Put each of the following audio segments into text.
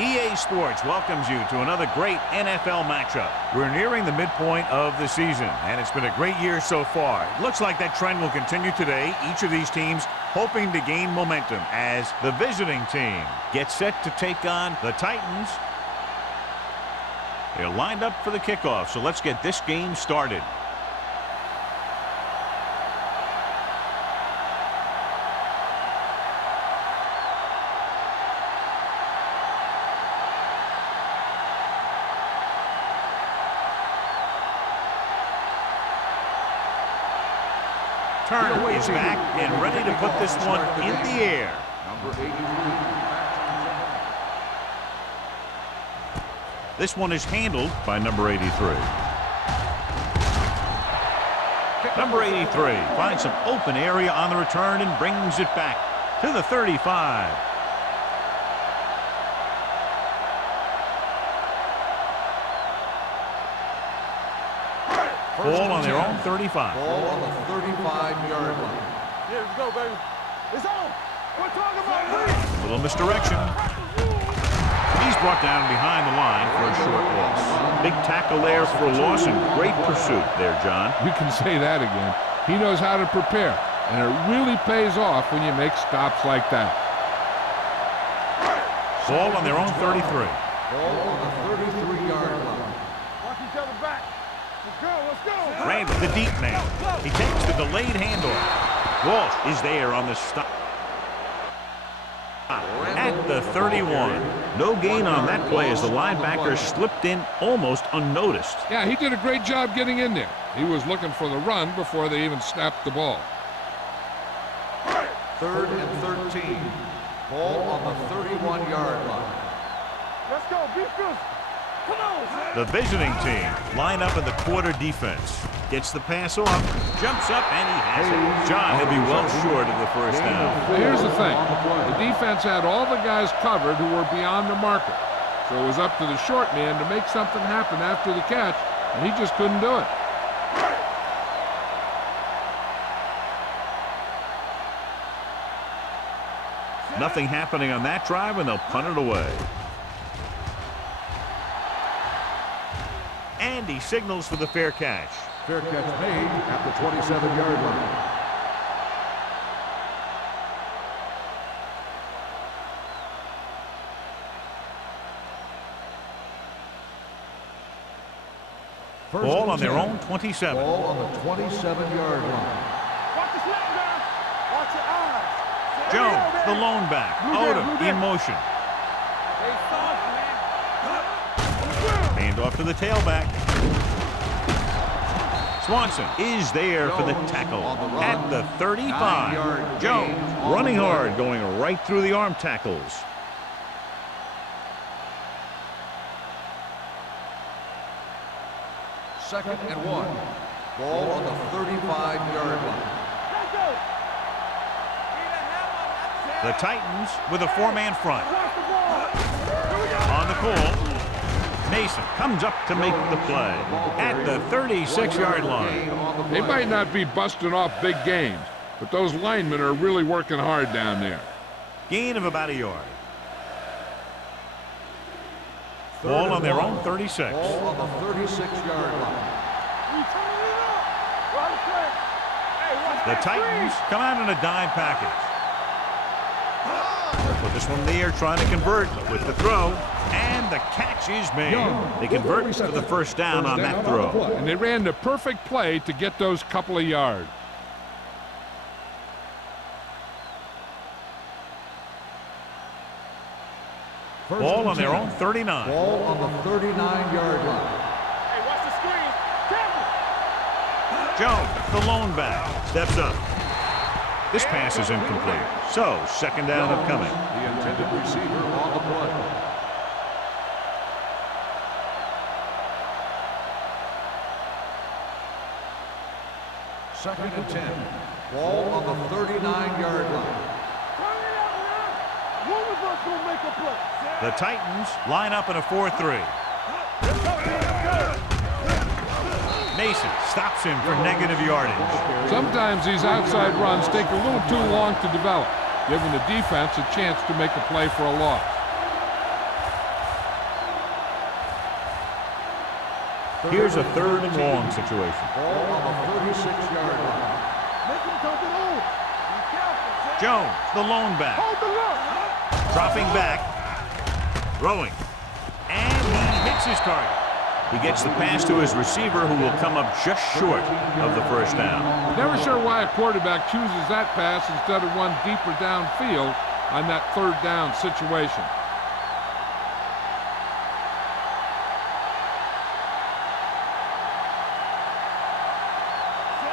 EA Sports welcomes you to another great NFL matchup. We're nearing the midpoint of the season, and it's been a great year so far. It looks like that trend will continue today. Each of these teams hoping to gain momentum as the visiting team gets set to take on the Titans. They're lined up for the kickoff, so let's get this game started. Turner is back and ready to put this one in the air. Number 83. This one is handled by number 83. Number 83 finds some open area on the return and brings it back to the 35. Ball on their own 35. Ball on the 35-yard line. Here we go, baby. It's on. We're talking about Little misdirection. He's brought down behind the line for a short loss. Big tackle there for a loss and great pursuit there, John. You can say that again. He knows how to prepare, and it really pays off when you make stops like that. Ball on their own 33. Ball on the 33-yard line. Watch each other back. Let's go, let's go. Randall, the deep man. He takes the delayed handoff. Walsh is there on the stop. At the 31. No gain on that play as the linebacker slipped in almost unnoticed. Yeah, he did a great job getting in there. He was looking for the run before they even snapped the ball. 3rd and 13. Ball on the 31-yard line. Let's go, be fierce. Come on. The visiting team line up in the quarter defense. Gets the pass off, jumps up, and he has it. John, he'll be well short of the first down. Now, here's the thing. The defense had all the guys covered who were beyond the marker. So it was up to the short man to make something happen after the catch, and he just couldn't do it. Nothing happening on that drive, and they'll punt it away. And he signals for the fair catch. Fair catch made at the 27-yard line. Ball on their own 27. Ball on the 27-yard line. Watch the snap down. Watch your eyes. Jones, the lone back. Odom in motion. Hey, soft, man. Hand off to the tailback. Swanson is there for the tackle at the 35. Jones running hard, going right through the arm tackles. Second and 1. Ball on the 35-yard line. Let's go. The Titans with a four-man front. Watch the ball. Here we go. On the call, Mason comes up to make the play at the 36-yard line. They might not be busting off big games, but those linemen are really working hard down there. Gain of about a yard. Ball on their own 36. Ball on the 36-yard line. We turning it up. Right play. Hey, watch The that Titans screen. come out in a dime package. Put this one in the air, trying to convert with the throw, and the catch is made. They convert for the first down on that throw. And they ran the perfect play to get those couple of yards. Ball on their own 39. Ball on the 39-yard line. Hey, watch the screen. Tackle. Jones, the lone back, steps up. This pass is incomplete. So, second down upcoming. The intended receiver on the play. Second and 10. Ball on the 39-yard line. Turn it out now. One of us gonna make a play. The Titans line up in a 4-3. Mason stops him for negative yardage. Sometimes these outside runs take a little too long to develop, giving the defense a chance to make a play for a loss. Here's a 3rd and long situation. Ball on the 36-yard line. Make him come to the hole. Be careful, Sam. Jones, the lone back. Hold the look. Dropping back. Throwing. And he hits his target. He gets the pass to his receiver, who will come up just short of the first down. Never sure why a quarterback chooses that pass instead of one deeper downfield on that 3rd down situation.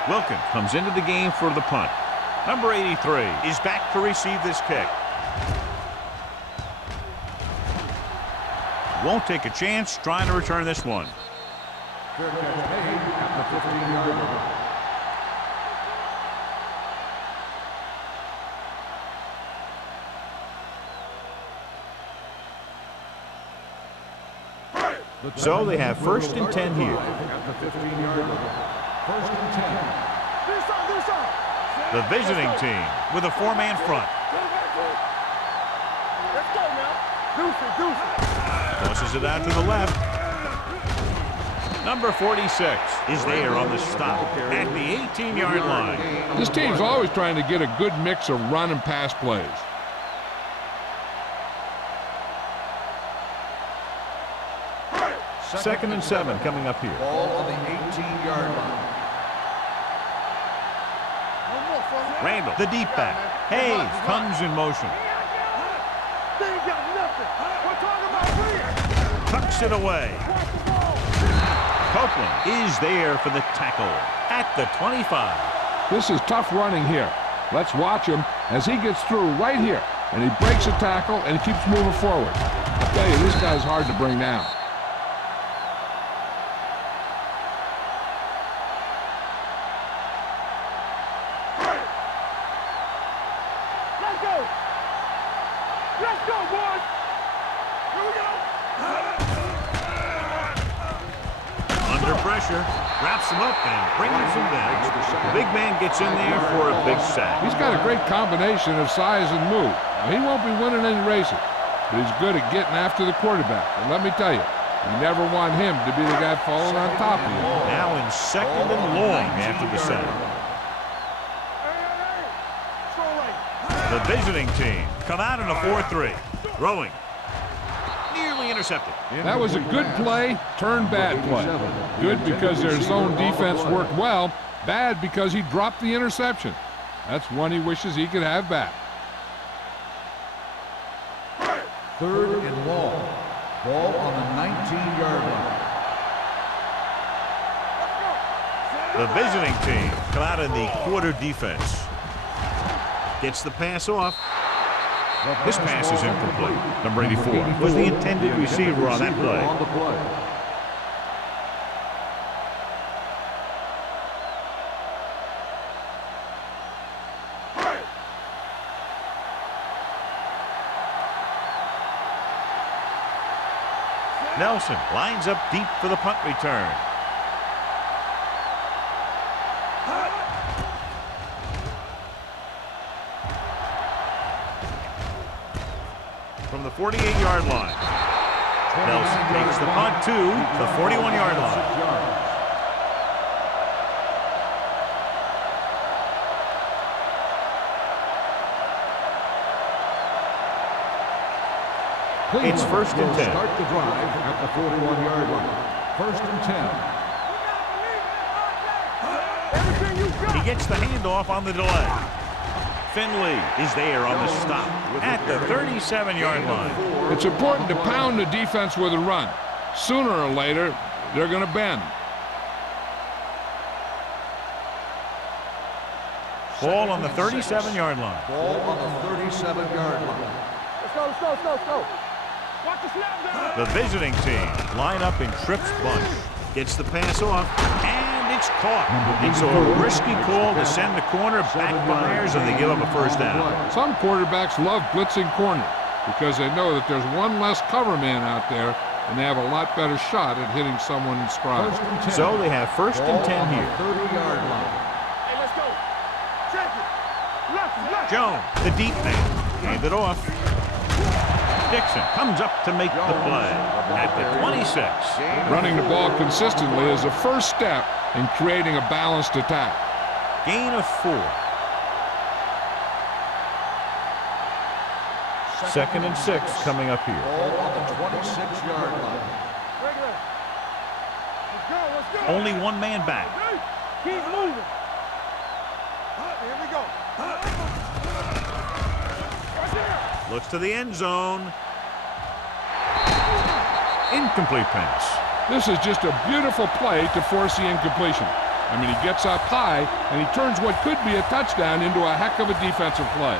Wilkins comes into the game for the punt. Number 83 is back to receive this kick. Won't take a chance trying to return this one. Fair catch made at the 15-yard line. So they have 1st and 10 here. At the 15-yard line. 1st and 10. The visiting team with a 4-man front. Let's go now. Deuce it. Tosses it out to the left. Number 46 is there on the stop at the 18-yard line. This team's always trying to get a good mix of run and pass plays. Second and 7 coming up here. Ball on the 18-yard line. Randall, the deep back. Hayes comes in motion. They ain't got nothing. We're talking about free. Tucks it away. Copeland is there for the tackle at the 25. This is tough running here. Let's watch him as he gets through right here. And he breaks a tackle and keeps moving forward. I tell you, this guy's hard to bring down. Let's go, boys! Here we go! Under pressure, wraps him up and brings him down. The big man gets in there for a big sack. He's got a great combination of size and move. Now, he won't be winning any races, but he's good at getting after the quarterback. And let me tell you, you never want him to be the guy falling on top of you. Now in 2nd and long after the sack. The visiting team come out in a 4-3. Throwing. Nearly intercepted. That was a good play, turned bad play. Good because their zone defense worked well. Bad because he dropped the interception. That's one he wishes he could have back. 3rd and long. Ball on the 19-yard line. The visiting team come out in the quarter defense. Gets the pass off. This pass is incomplete. Number 84 was the intended receiver on that play. Nelson lines up deep for the punt return. From the 48-yard line. Nelson takes the punt to the 41-yard line. It's 1st and 10. Start the drive at the 41-yard line. 1st and 10. He gets the handoff on the delay. Finley is there on the stop at the 37-yard line. It's important to pound the defense with a run. Sooner or later, they're going to bend. Ball on the 37-yard line. Ball on the 37-yard line. Let's go. Watch the snap down. The visiting team line up in trips bunch. Gets the pass off, and it's caught. It's a risky call to send the corner backfires, and they give up a first down. Some quarterbacks love blitzing corners because they know that there's one less cover man out there, and they have a lot better shot at hitting someone in stride. So they have 1st and 10 here. 30-yard line. Hey, let's go. Check it. Left. Jones, the deep man, hand it off. Dixon comes up to make the play at the 26. Running the ball consistently is a first step in creating a balanced attack. Gain of 4. 2nd and 6 coming up here. Ball on the 26-yard line. Let's go. Only one man back. Keep moving. Here we go. Right there. Looks to the end zone. Incomplete pass. This is just a beautiful play to force the incompletion. I mean, he gets up high, and he turns what could be a touchdown into a heck of a defensive play.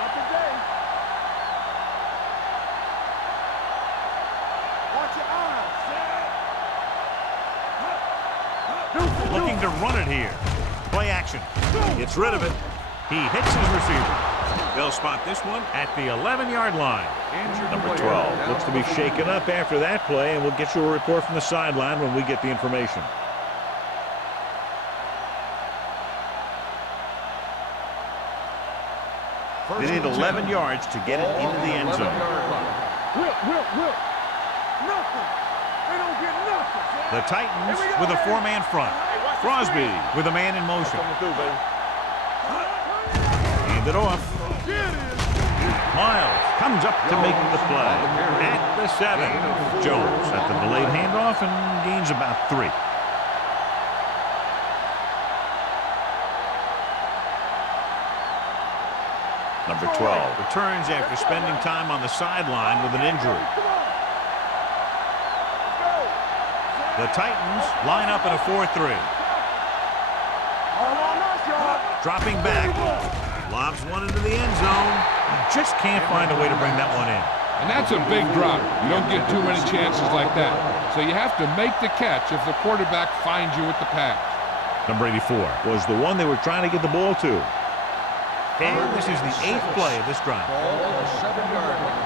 Not today. Watch your eyes. Looking to run it here. Play action. Gets rid of it. He hits his receiver. They'll spot this one at the 11-yard line. Number 12 looks to be shaken up after that play, and we'll get you a report from the sideline when we get the information. They need 11 yards to get it into the end zone. Whip. Nothing. They don't get nothing. The Titans with a 4-man front. Crosby with a man in motion. Hand it off. Miles comes up to make the play at the 7. Jones at the delayed handoff and gains about 3. Number 12 returns after spending time on the sideline with an injury. The Titans line up in a 4-3. Dropping back. Lobs one into the end zone. He just can't find a way to bring that one in. And that's a big drop. You don't get too many chances like that. So you have to make the catch if the quarterback finds you with the pass. Number 84 was the one they were trying to get the ball to. And this is the 8th play of this drive. Ball on the 7-yard line.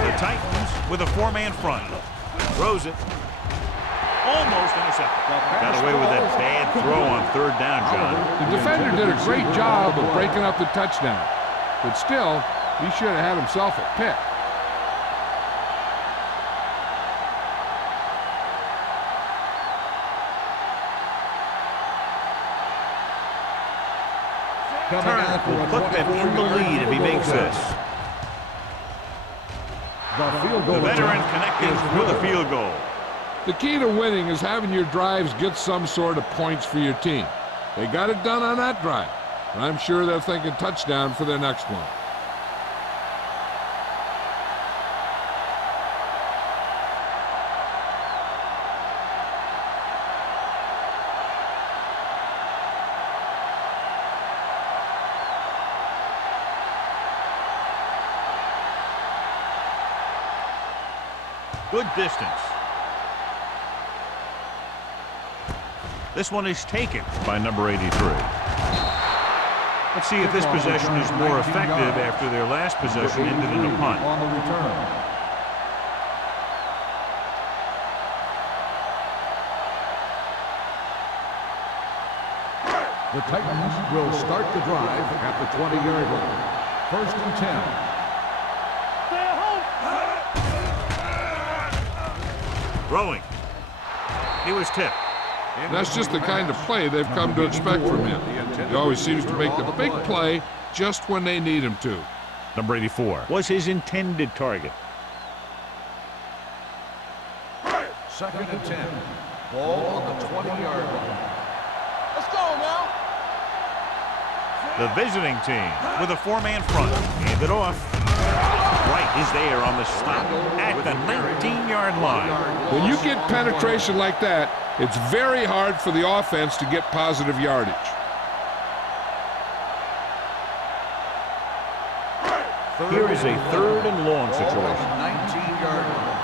The Titans with a 4-man front. Throws it. Almost intercepted. Got away with that bad throw on 3rd down, John. The defender did a great job of breaking up the touchdown. But still, he should have had himself a pick. Turner will put them in the lead if he makes this. The veteran connecting with a field goal. The key to winning is having your drives get some sort of points for your team. They got it done on that drive, and I'm sure they're thinking touchdown for their next one. Good distance. This one is taken by number 83. Let's see if this possession is more effective after their last possession ended in a punt. On the return. The Titans will start the drive at the 20-yard line. 1st and 10. Throwing. He was tipped. That's just the kind of play they've come to expect from him. He always seems to make the big play just when they need him to. Number 84 was his intended target. 2nd and 10. Ball on the 20-yard line. Let's go now. The visiting team with a 4-man front. Hand it off. Wright is there on the stop at the 19-yard line. When you get penetration like that, it's very hard for the offense to get positive yardage. Here is a 3rd and long situation. 19-yard line.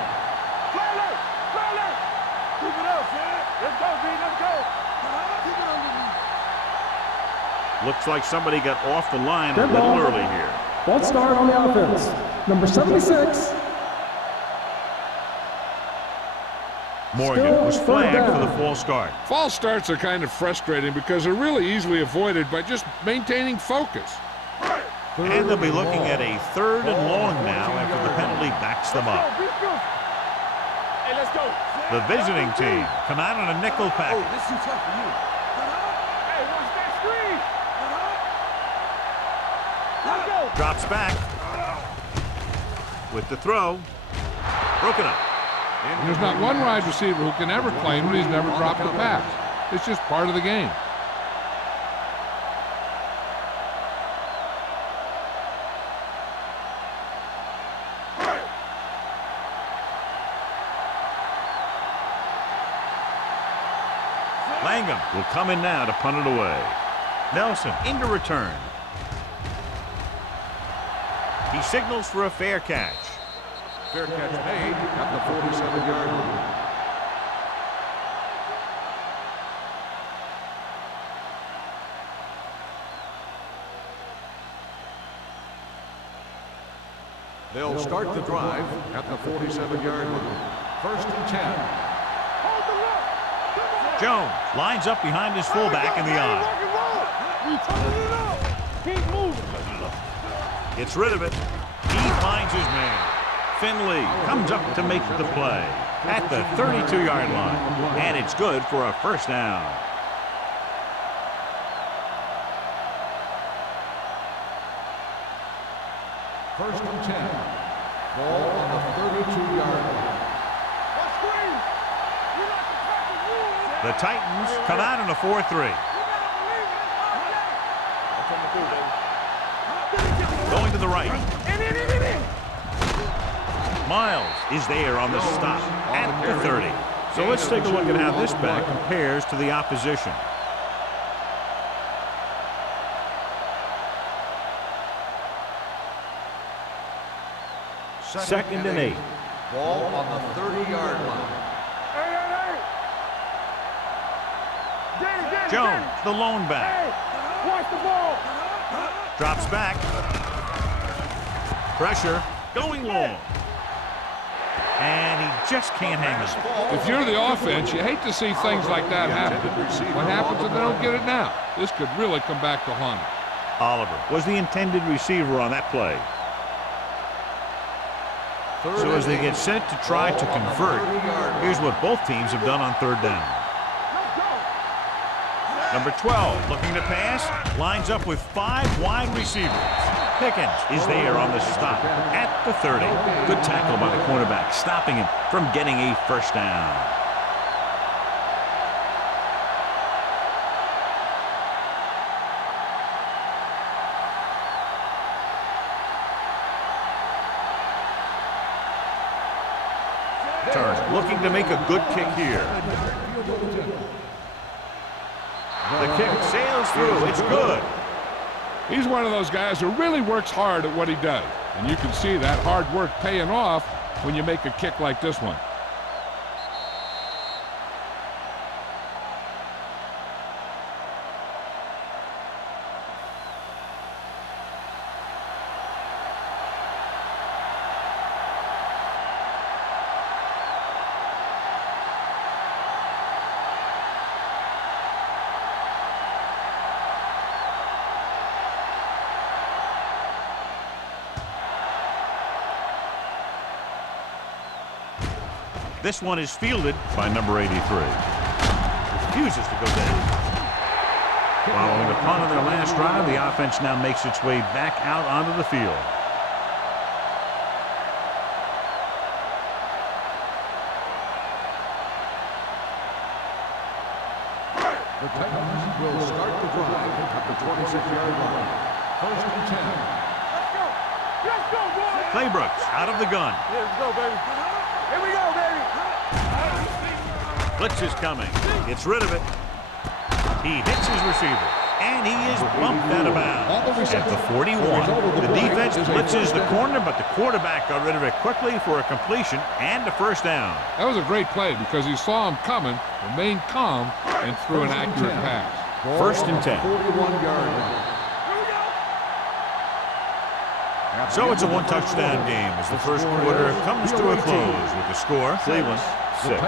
Keep it up, man. Let's go, B. Let's go. Keep it on. Looks like somebody got off the line a little early here. False start on the offense. Number 76. Morgan was flagged for the false start. False starts are kind of frustrating because they're really easily avoided by just maintaining focus. And they'll be looking at a 3rd and long now after the penalty backs them up. Hey, let's go. The visiting team come out on a nickel package. This is too tough for you. Hey, watch that screen. Let's go. Drops back. With the throw. Broken up. There's not one wide receiver who can ever claim that he's never dropped a pass. It's just part of the game. Langham will come in now to punt it away. Nelson into return. He signals for a fair catch. Fair catch made at the 47-yard line. They'll start the drive at the 47-yard line. 1st and 10. Jones lines up behind his fullback in the eye. Keep moving. Gets rid of it. He finds his man. Finley comes up to make the play at the 32-yard line. And it's good for a first down. First and 10. Ball on the 32-yard line. The Titans come out in a 4-3. Going to the right. Miles is there on the stop at the 30. So let's take a look at how this back compares to the opposition. Second and 8. Ball on the 30-yard line. Jones, the lone back. Watch the ball. Drops back. Pressure going long. And he just can't hang on. If you're the offense, you hate to see things like that happen. What happens if they don't get it now? This could really come back to haunt them. Oliver was the intended receiver on that play. So as they get set to try to convert, here's what both teams have done on 3rd down. Number 12 looking to pass, lines up with 5 wide receivers. Pickens is there on the stop at the 30. Good tackle by the cornerback, stopping him from getting a first down. Turner looking to make a good kick here. The kick sails through. It's good. He's one of those guys who really works hard at what he does. And you can see that hard work paying off when you make a kick like this one. This one is fielded by number 83. Refuses to go down. Following the punt on their last drive, the offense now makes its way back out onto the field. The Titans will start the drive at the 26-yard line. 1st and 10. Let's go. Let's go, boys. Claybrooks out of the gun. Yeah, let's go, baby. Here we go, baby. Blitz is coming. Gets rid of it. He hits his receiver. And he is bumped out of bounds at the 41. The defense blitzes the corner, but the quarterback got rid of it quickly for a completion and a first down. That was a great play because he saw him coming, remained calm, and threw an accurate pass. 1st and 10. 41-yard line. So it's a one-touchdown game as the first quarter comes to a close with the score, Cleveland 6,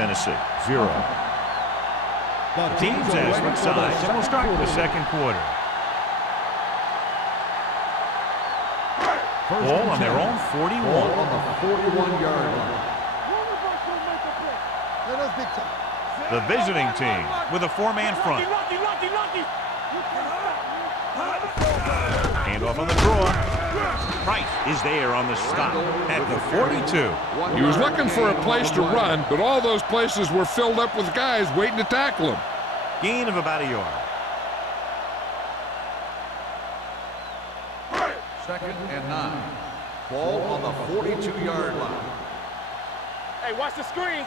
Tennessee 0. Teams as switch sides, and we'll start the second quarter. Ball on their own 41. Ball on the 41-yard line. The visiting team with a four-man front. Handoff on the draw. Price is there on the stop at the 42. He was looking for a place to run, but all those places were filled up with guys waiting to tackle him. Gain of about a yard. Second and 9. Ball on the 42-yard line. Hey, watch the screen.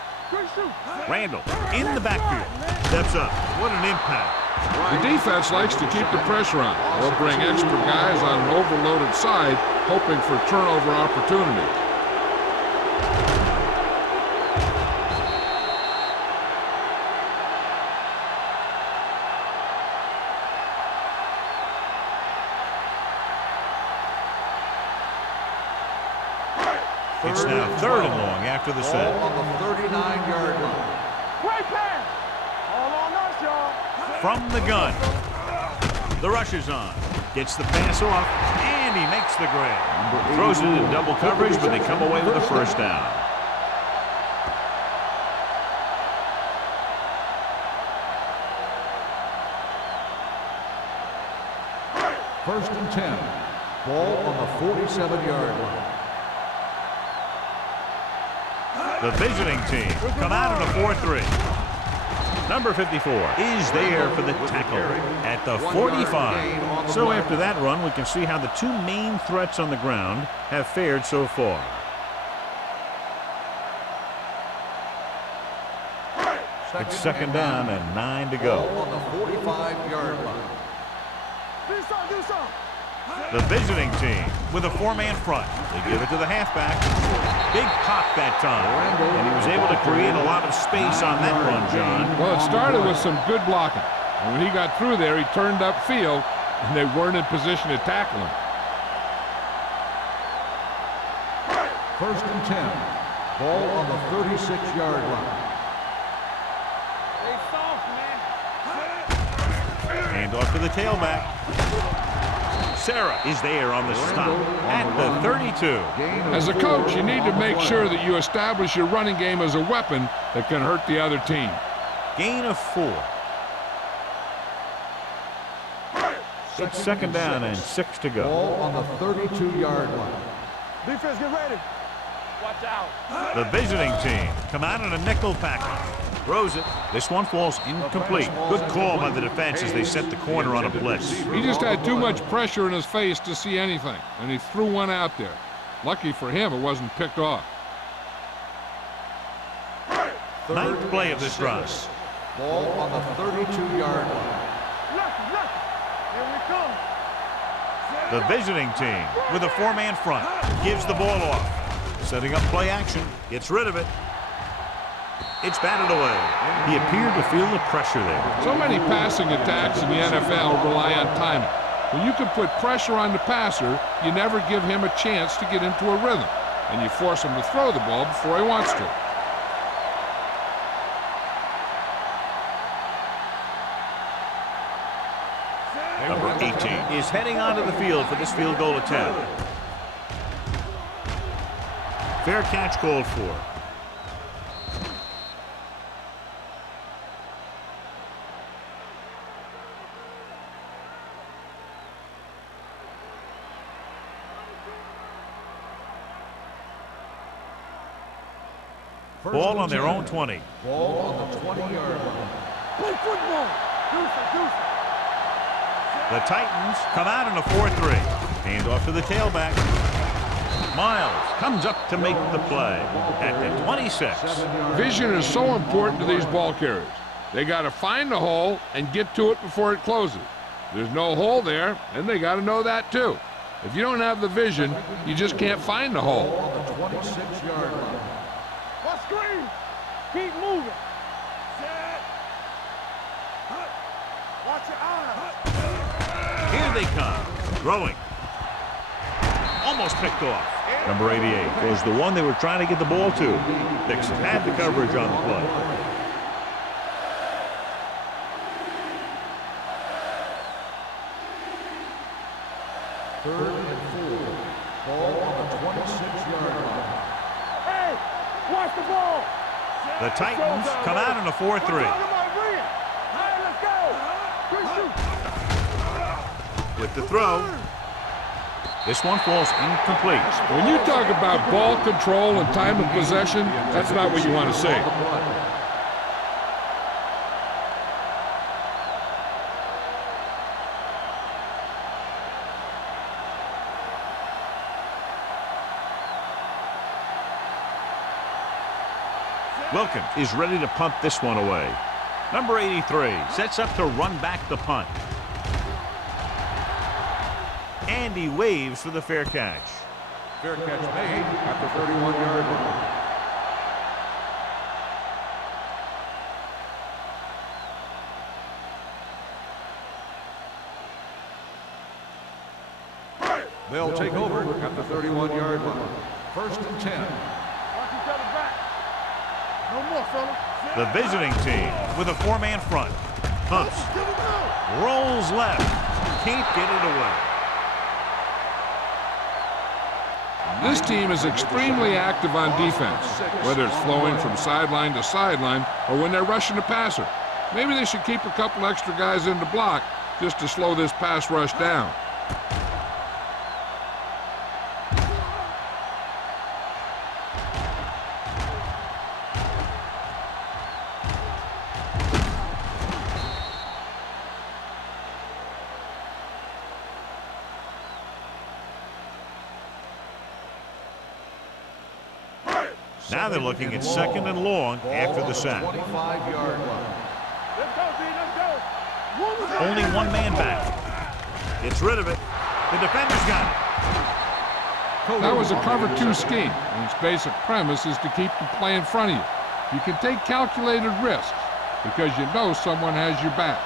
Randall in the backfield. Steps up. What an impact. The defense likes to keep the pressure on. They'll bring extra guys on an overloaded side, hoping for turnover opportunity. It's now 3rd and long after the set. Ball on the 39-yard line. Great pass. All on us, y'all. From the gun. The rush is on. Gets the pass off, and he makes the grab. Throws it in double coverage, but they come away with a first down. First and 10. Ball on the 47-yard line. The visiting team come out in a 4-3. Number 54 is there for the tackle at the 45. So after that run, we can see how the two main threats on the ground have fared so far. It's second down and 9 to go. Ball on the 45-yard line. The visiting team with a four-man front. They give it to the halfback. Big pop that time. And he was able to create a lot of space on that run, John. Well, it started with some good blocking. And when he got through there, he turned upfield, and they weren't in position to tackle him. First and 10. Ball on the 36-yard line. They soft, man. Hand off to the tailback. Sarah is there on the stop at the 32. As a coach, you need to make sure that you establish your running game as a weapon that can hurt the other team. Gain of 4. It's second down and 6 to go. Ball on the 32-yard line. Defense, get ready. Watch out. The visiting team come out in a nickel package. Throws it. This one falls incomplete. Good call by the defense as they set the corner on a blitz. He just had too much pressure in his face to see anything, and he threw one out there. Lucky for him, it wasn't picked off. Ninth play of this drive. Ball on the 32-yard line. Here we come. The visiting team with a four-man front gives the ball off. Setting up play action. Gets rid of it. It's batted away. He appeared to feel the pressure there. So many passing attacks in the NFL rely on timing. When you can put pressure on the passer, you never give him a chance to get into a rhythm, and you force him to throw the ball before he wants to. Number 18 is heading onto the field for this field goal attempt. Fair catch called for. Ball on their own 20. Ball on the 20-yard line. Play football. Deuce. The Titans come out in a 4-3. Hand off to the tailback. Miles comes up to make the play at the 26. Vision is so important to these ball carriers. They got to find the hole and get to it before it closes. There's no hole there, and they got to know that too. If you don't have the vision, you just can't find the hole. Ball on the 26-yard line. Watch screen. Keep moving. Set. Watch your eyes. Here they come. Throwing. almost picked off. Number 88 was the one they were trying to get the ball to. Dixon had the coverage on the play. Third and 4. Ball on the 26-yard line. Hey, watch the ball. The Titans come out in a 4-3. With the throw. This one falls incomplete. When you talk about ball control and time of possession, that's not what you want to say. Wilkins is ready to punt this one away. Number 83 sets up to run back the punt. And he waves for the fair catch. Fair catch made at the 31-yard line. They'll take over at the 31-yard line. First and 10. Watch each other back. No more, fella. The visiting team with a four-man front. Hunts. Rolls left. Can't get it away. This team is extremely active on defense, whether it's flowing from sideline to sideline or when they're rushing the passer. Maybe they should keep a couple extra guys in the block just to slow this pass rush down. Now they're looking at second and long after the sack. 25-yard line. Let's go, D. Let's go. Only one man back. Gets rid of it. The defender's got it. That was a cover 2 scheme, and its basic premise is to keep the play in front of you. You can take calculated risks because you know someone has your back.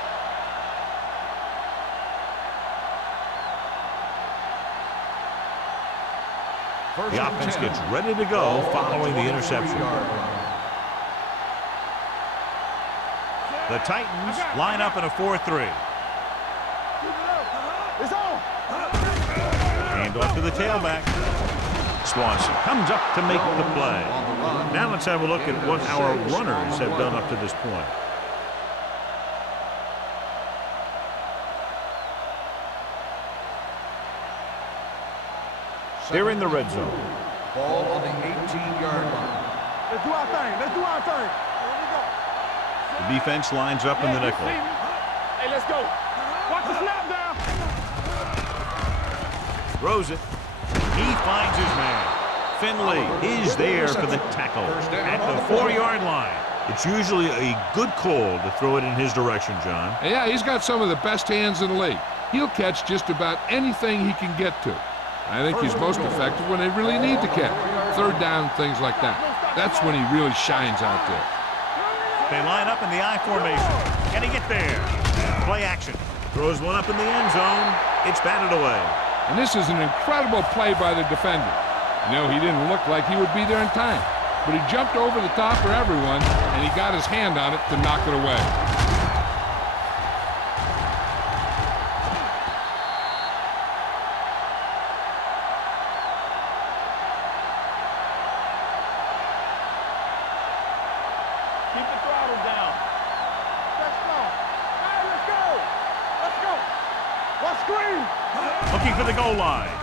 The offense gets ready to go following the interception. The Titans line up in a 4-3. It's on. Hand off to the tailback. Swanson comes up to make the play. Now let's have a look at what our runners have done up to this point. They're in the red zone. Ball on the 18-yard line. Let's do our thing. Let's do our thing. Here we go. The defense lines up in the nickel. Hey, let's go. Watch the snap down. Throws it. He finds his man. Finley is there for the tackle at the 4-yard line. It's usually a good call to throw it in his direction, John. Yeah, he's got some of the best hands in the league. He'll catch just about anything he can get to. I think he's most effective when they really need to catch. Third down, things like that. That's when he really shines out there. They line up in the I formation. Can he get there? Play action. Throws one up in the end zone. It's batted away. And this is an incredible play by the defender. You know, he didn't look like he would be there in time, but he jumped over the top of everyone, and he got his hand on it to knock it away. Keep the throttle down. Let's go. Hey, let's go. Let's go. Let's screen. Looking for the goal line.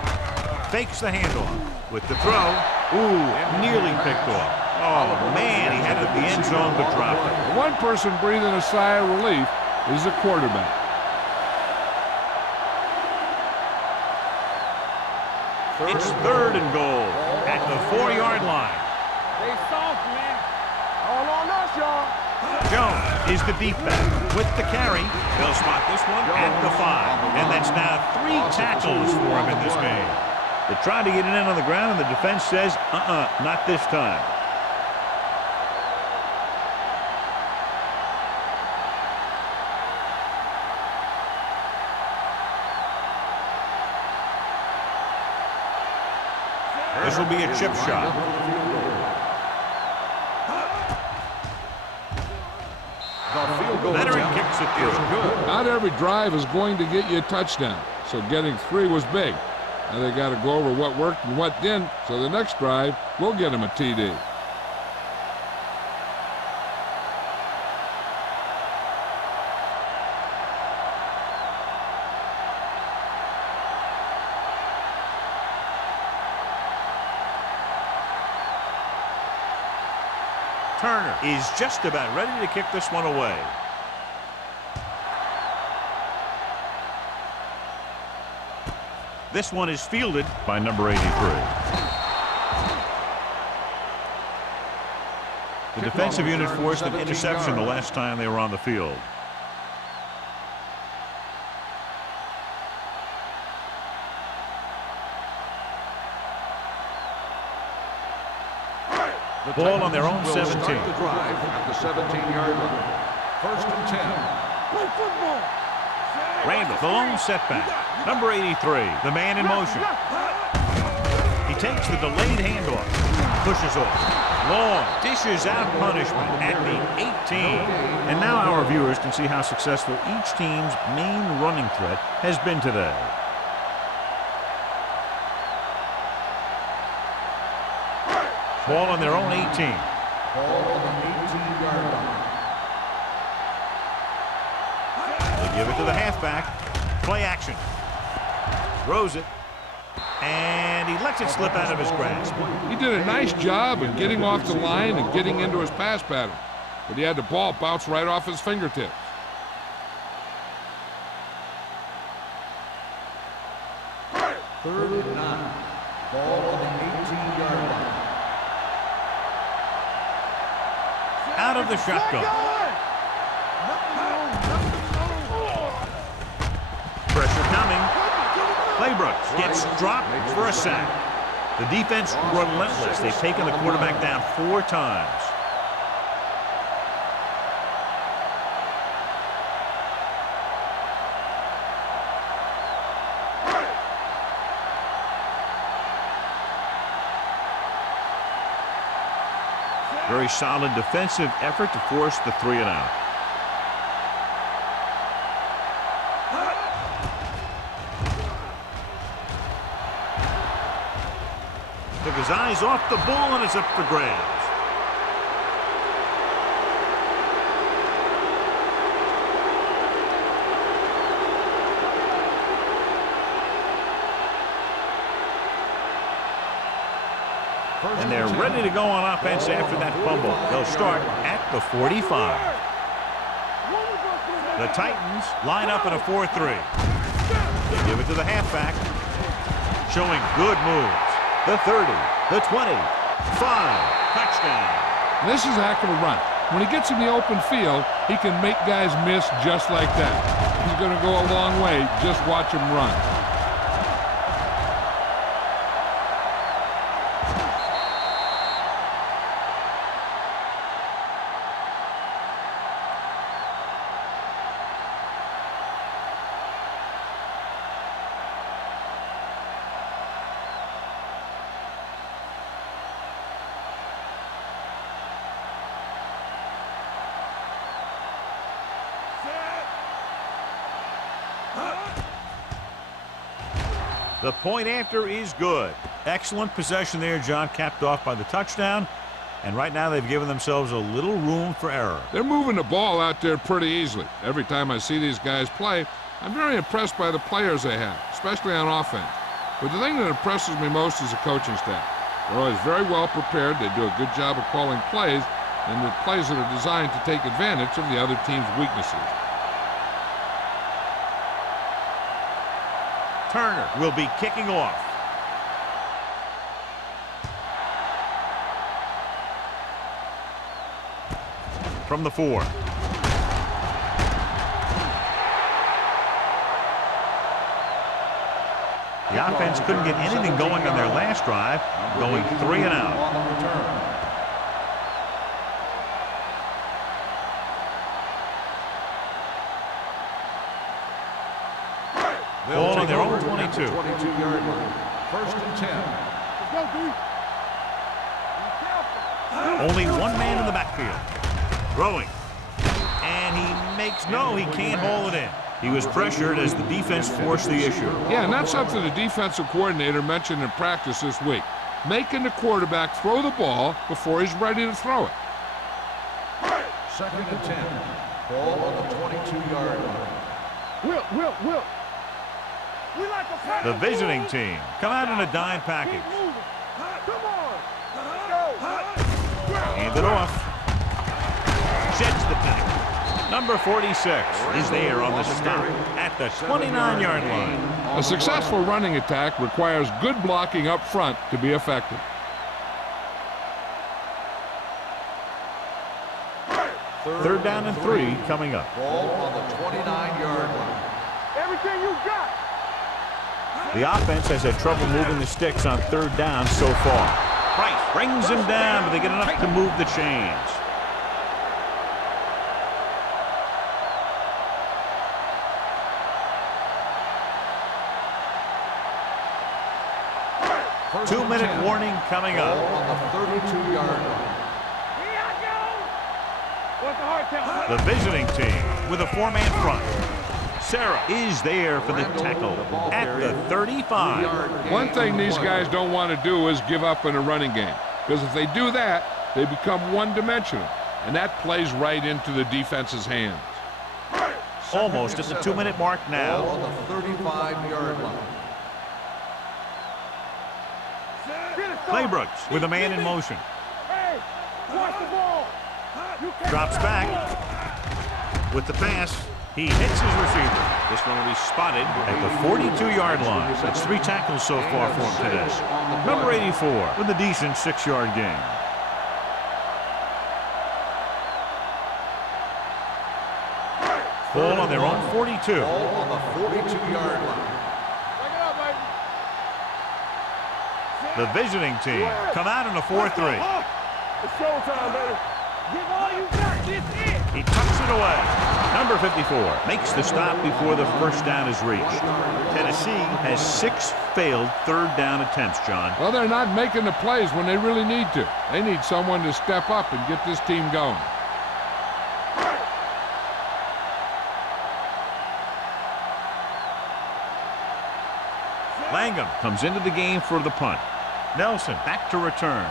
Fakes the handoff. With the throw. Ooh, nearly picked off. Oh, man, he had it at the end zone but dropped it. One person breathing a sigh of relief is the quarterback. It's third and goal at the 4-yard line. They soft, man. All on us, y'all. Jones is the deep back with the carry. They'll spot this one at the 5. And that's now 3 tackles for him in this game. They tried to get it in on the ground, and the defense says, not this time. This will be a chip shot. Veteran kicks it through. Not every drive is going to get you a touchdown, so getting 3 was big. Now they got to go over what worked and what didn't, so the next drive will get them a TD. Turner is just about ready to kick this one away. This one is fielded by number 83. The defensive unit forced an interception the last time they were on the field. Ball on their own 17. The drive at the 17-yard line. 1st and 10. Play football. Randall, the lone setback. Number 83, the man in motion. He takes the delayed handoff. Pushes off. Long dishes out punishment at the 18. And now our viewers can see how successful each team's main running threat has been today. Ball on their own 18. Ball on the 18-yard line. They give it to the halfback. Play action. Throws it. And he lets it slip out of his grasp. He did a nice job of getting off the line and getting into his pass pattern, but he had the ball bounce right off his fingertips. Third and 9. Ball on the 18-yard line. Out of the shotgun. Pressure coming. Claybrooks gets dropped for a sack. The defense relentless. They've taken the quarterback down 4 times. Very solid defensive effort to force the 3 and out. Took his eyes off the ball and it's up for grabs. And they're ready to go on offense after that fumble. They'll start at the 45. The Titans line up in a 4-3. They give it to the halfback, showing good moves. The 30, the 20, 5, touchdown. This is a heck of a run. When he gets in the open field, he can make guys miss just like that. He's going to go a long way. Just watch him run. The point after is good. Excellent possession there, John, capped off by the touchdown. And right now they've given themselves a little room for error. They're moving the ball out there pretty easily. Every time I see these guys play, I'm very impressed by the players they have, especially on offense. But the thing that impresses me most is the coaching staff. They're always very well prepared. They do a good job of calling plays, and the plays that are designed to take advantage of the other team's weaknesses. Turner will be kicking off. From the 4. The offense couldn't get anything going on their last drive, going 3 and out. Ball on their own 22. 22-yard line. 1st and 10. go, D. Only one man in the backfield. Throwing. And he makes no, he can't haul it in. He was pressured as the defense forced the issue. Yeah, and that's something the defensive coordinator mentioned in practice this week. Making the quarterback throw the ball before he's ready to throw it. 2nd and 10. Ball on the 22-yard line. Will. We like a The visiting team come out in a dime package. Come on. Go. Hand it off. Sheds the tackle. Number 46 is there on the stop at the 29-yard line. A successful running attack requires good blocking up front to be effective. Third down and 3 coming up. Ball on the 29-yard line. Everything you got. The offense has had trouble moving the sticks on third down so far. Price brings him down, but they get enough to move the chains. First 2-minute and 10. warning coming Ball up. on the 32-yard line. Here I go. What's the hard count? The visiting team with a 4-man front. Sarah is there for the tackle at the 35. One thing these guys don't want to do is give up in a running game, because if they do that, they become one-dimensional, and that plays right into the defense's hands. Almost at the 2-minute mark Ball now. on the 35-yard line. Claybrooks with a man in motion. Hey, watch the ball. You can't Drops back with the pass. He hits his receiver. This one will be spotted at the 42-yard line. That's 3 tackles so far for him today. Number 84 with a decent 6-yard gain. Ball on their own 42. Ball on the 42-yard line. Bring it up, baby. The visiting team come out in a 4-3. It's showtime, baby. Give all you got. This it. He tucks it away. Number 54 makes the stop before the first down is reached. Tennessee has 6 failed third down attempts, John. Well, they're not making the plays when they really need to. They need someone to step up and get this team going. Langham comes into the game for the punt. Nelson back to return.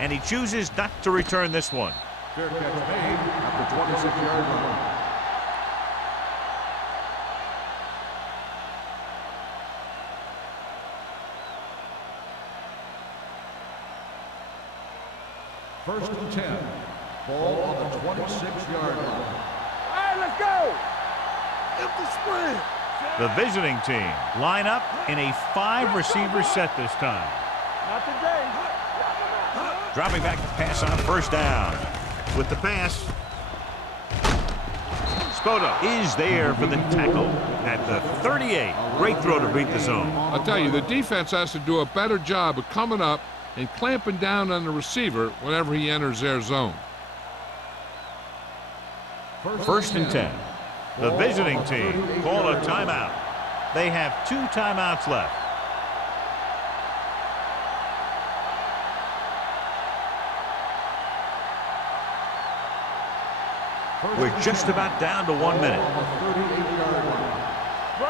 And he chooses not to return this one. Fair catch made at the 26-yard line. First and 10. Ball on the 26-yard line. All right, let's go. Empty sprint. The visiting team line up in a 5-receiver set this time. Not today. Dropping back to pass on first down. With the pass, Spoto is there for the tackle at the 38. Great throw to beat the zone. I'll tell you, the defense has to do a better job of coming up and clamping down on the receiver whenever he enters their zone. First and 10. The visiting team call a timeout. They have 2 timeouts left. We're just about down to 1 minute. Bring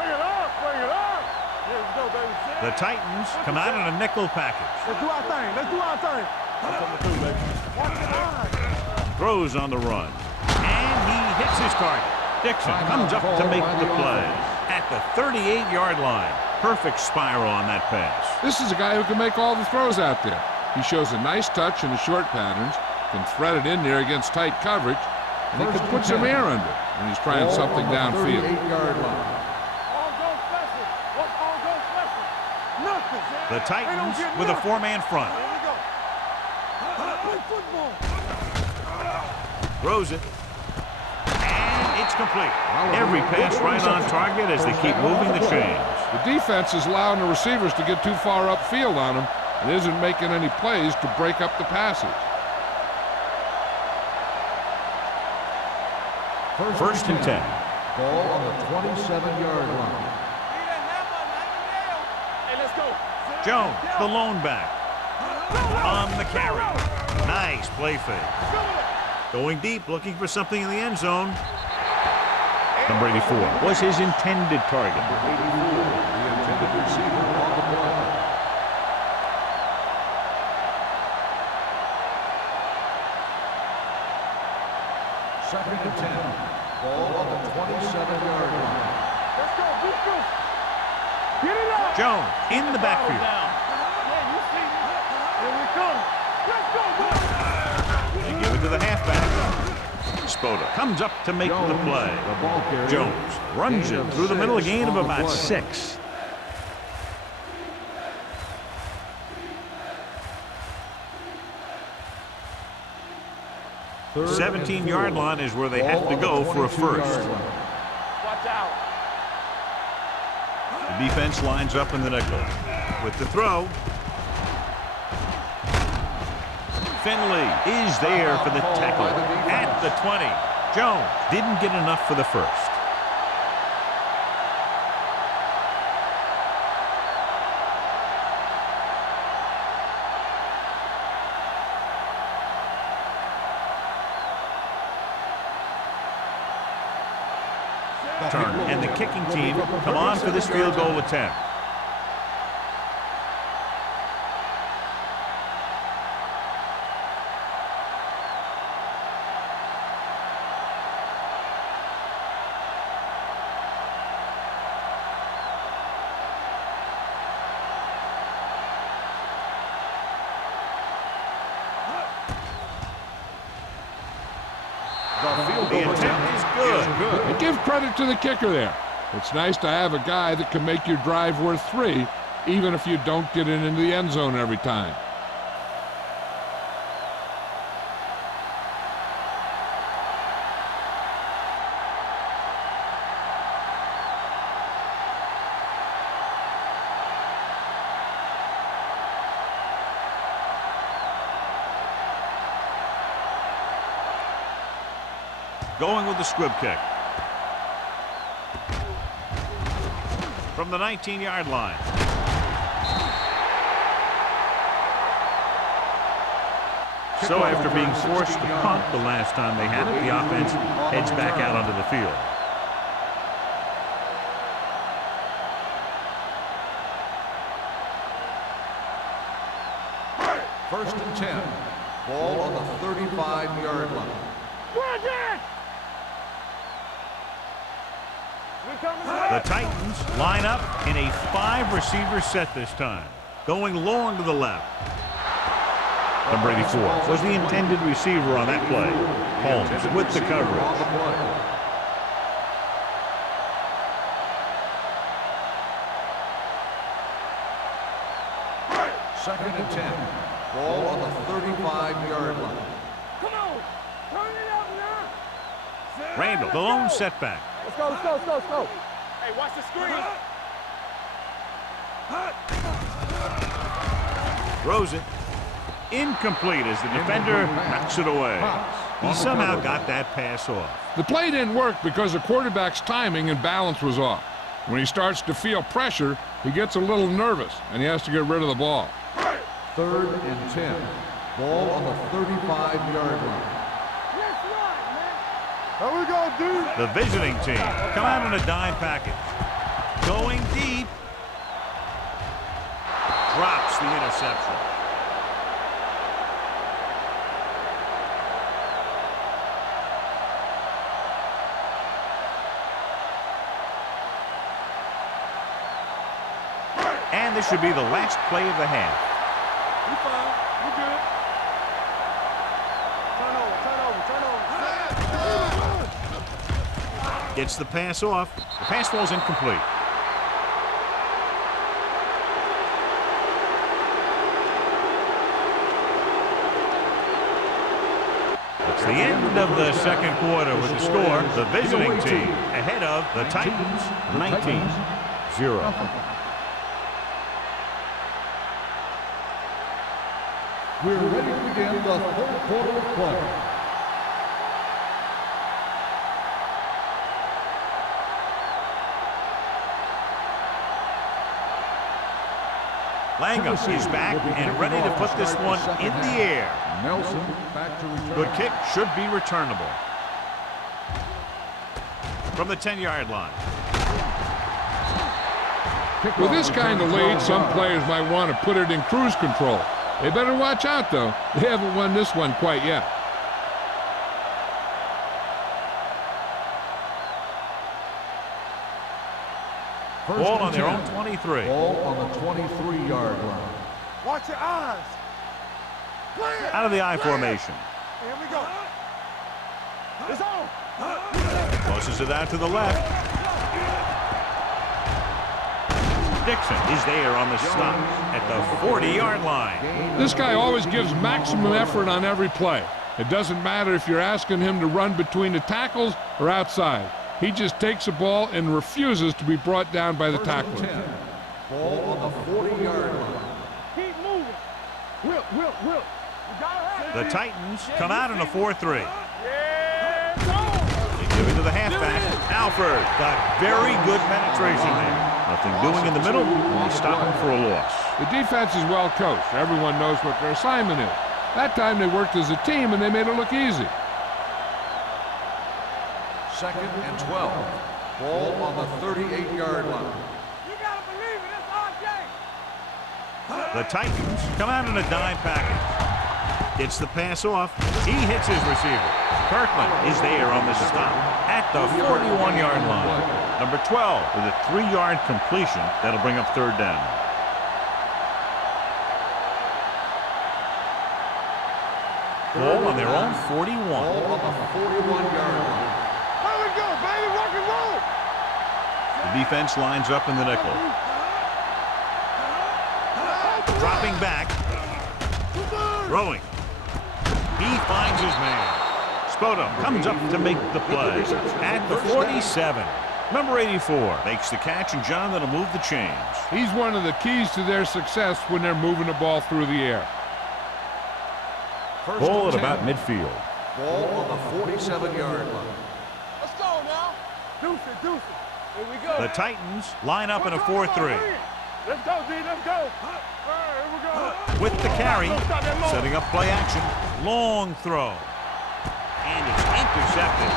it up. Bring it up. Here we go, baby. The Titans come out in a nickel package. Let's do our thing. Let's do our thing. I'm coming through, baby. Watch the line. Throws on the run. And he hits his target. Dixon comes up to make the play at the 38-yard line. Perfect spiral on that pass. This is a guy who can make all the throws out there. He shows a nice touch in the short patterns, can thread it in there against tight coverage, and he can put some air under it when he's trying something downfield. 38-yard line. All go special. What's all go special? Nothing. The Titans with a 4-man front. Here we go. Play football. Throws it It's complete. Every pass right on target as they keep moving the chains. The defense is allowing the receivers to get too far upfield on them and isn't making any plays to break up the passes. First and 10. Ball on the 27-yard line. Hey, let's go. Jones, the lone back. On the carry. Nice play fake. Going deep, looking for something in the end zone. Number 84 was his intended target. The intended receiver on the play. Second and 10. Ball on the 27-yard line. Let's go. Defense. Get it up. Jones in the backfield. Yeah, you see me. Here we come. Let's go. They give it to the halfback. Spoda comes up to make the play. The ball carrier. Jones runs it through the middle, a gain of about 6. The 17-yard line is where they have to go for a first. Watch out. The defense lines up in the nickel. With the throw. Finley is there for the tackle at the 20. Jones didn't get enough for the first. Turn and the kicking team come on for this field goal attempt. The attempt is good. And give credit to the kicker there. It's nice to have a guy that can make your drive worth 3, even if you don't get it into the end zone every time. Going with the squib kick. From the 19-yard line. So after being forced to punt the last time they had it, the offense heads back out onto the field. First and 10. Ball on the 35-yard line. The Titans line up in a 5-receiver set this time. Going long to the left. Number 84 was the intended receiver on that play. Holmes with the coverage. Second and 10. Ball on the 35-yard line. Come on. Turn it up now. Randall, the lone setback. Let's go, let's go, let's go, let's go. Hey, watch the screen. Throws it. Incomplete as the defender knocks it away. He somehow got that pass off. The play didn't work because the quarterback's timing and balance was off. When he starts to feel pressure, he gets a little nervous, and he has to get rid of the ball. Third and 10. Ball on the 35-yard line. Here we go, dude. The visiting team come out in a dime package. Going deep. Drops the interception. And this should be the last play of the half. You fine. You good. Turn over, turn over, turn over. Gets the pass off. The pass falls incomplete. It's the end of the second quarter with the score, the visiting team ahead of the Titans 19-0. We're ready to begin the third quarter of play. Langham is back and ready to put this one in the air. Nelson back to return. Good kick, should be returnable. From the 10-yard line. With this kind of lead, some players might want to put it in cruise control. They better watch out, though. They haven't won this one quite yet. Ball on their own 23. Ball on the 23-yard line. Watch your eyes. Out of the I formation. Here we go. It's on. Tosses it out to the left. Dixon is there on the stop at the 40-yard line. This guy always gives maximum effort on every play. It doesn't matter if you're asking him to run between the tackles or outside. He just takes the ball and refuses to be brought down by the tackler. Ball on the 40-yard line. Keep moving. Whip. You gotta have it. The Titans come out in a 4-3. Yeah, go. They give it to the halfback. Alford got very good penetration there. Nothing doing in the middle. They stop him for a loss. The defense is well coached. Everyone knows what their assignment is. That time they worked as a team and they made it look easy. 2nd and 12. Ball on the 38-yard line. You gotta believe it. It's RJ. The Titans come out in a dime package. Gets the pass off. He hits his receiver. Kirkland is there on the stop at the 41-yard line. Number 12 with a 3-yard completion. That'll bring up third down. Ball on their own 41. Ball on the 41-yard line. There we go, baby. Rock and roll. The defense lines up in the nickel. Dropping back. Throwing. He finds his man. Spoto comes up to make the play at the 47. Number 84 makes the catch, and John, that'll move the chains. He's one of the keys to their success when they're moving the ball through the air. Ball at about midfield. Ball on the 47-yard line. Let's go now. Deuce it. Here we go. The Titans line up in a 4-3. Let's go, D. Let's go. All right, here we go. With the carry, Don't stop that motor. setting up play action. Long throw. And it's intercepted.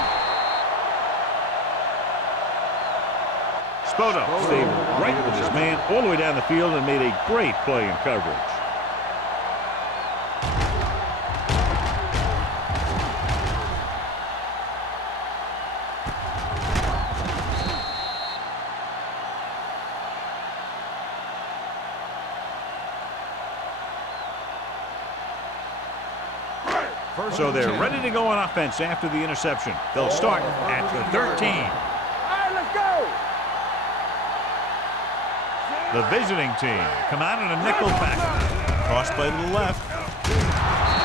Spoto stayed right with his man all the way down the field and made a great play in coverage. So they're ready to go on offense after the interception. They'll start at the 13. All right, let's go. The visiting team come out in a nickel package. Cross play to the left.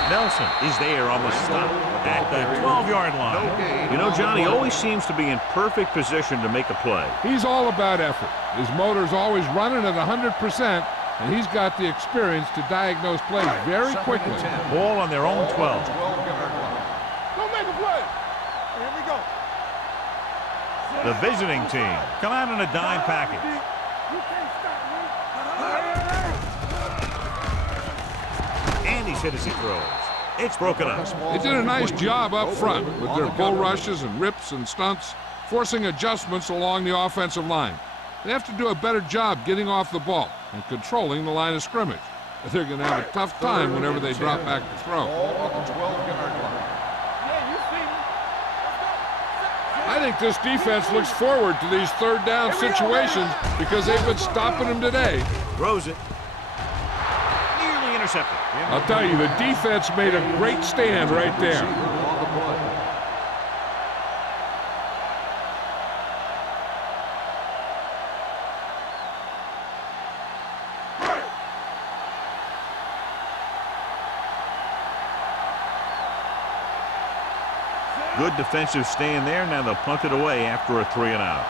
Nelson is there on the stop at the 12-yard line. You know, Johnny always seems to be in perfect position to make a play. He's all about effort. His motor's always running at 100%, and he's got the experience to diagnose plays very quickly. Ball on their own 12. Go make a play. Here we go. The visiting team come out in a dime package. You can't stop me. And he's hit as he throws. It's broken up. They did a nice job up front with their bull rushes and rips and stunts, forcing adjustments along the offensive line. They have to do a better job getting off the ball and controlling the line of scrimmage. They're going to have a tough time whenever they drop back to throw. Ball on the 12-yard line. Yeah, you see me. I think this defense looks forward to these third down situations because they've been stopping them today. Throws it. Nearly intercepted. I'll tell you, the defense made a great stand right there. On the play. Good defensive stand there. Now they'll punt it away after a 3 and out.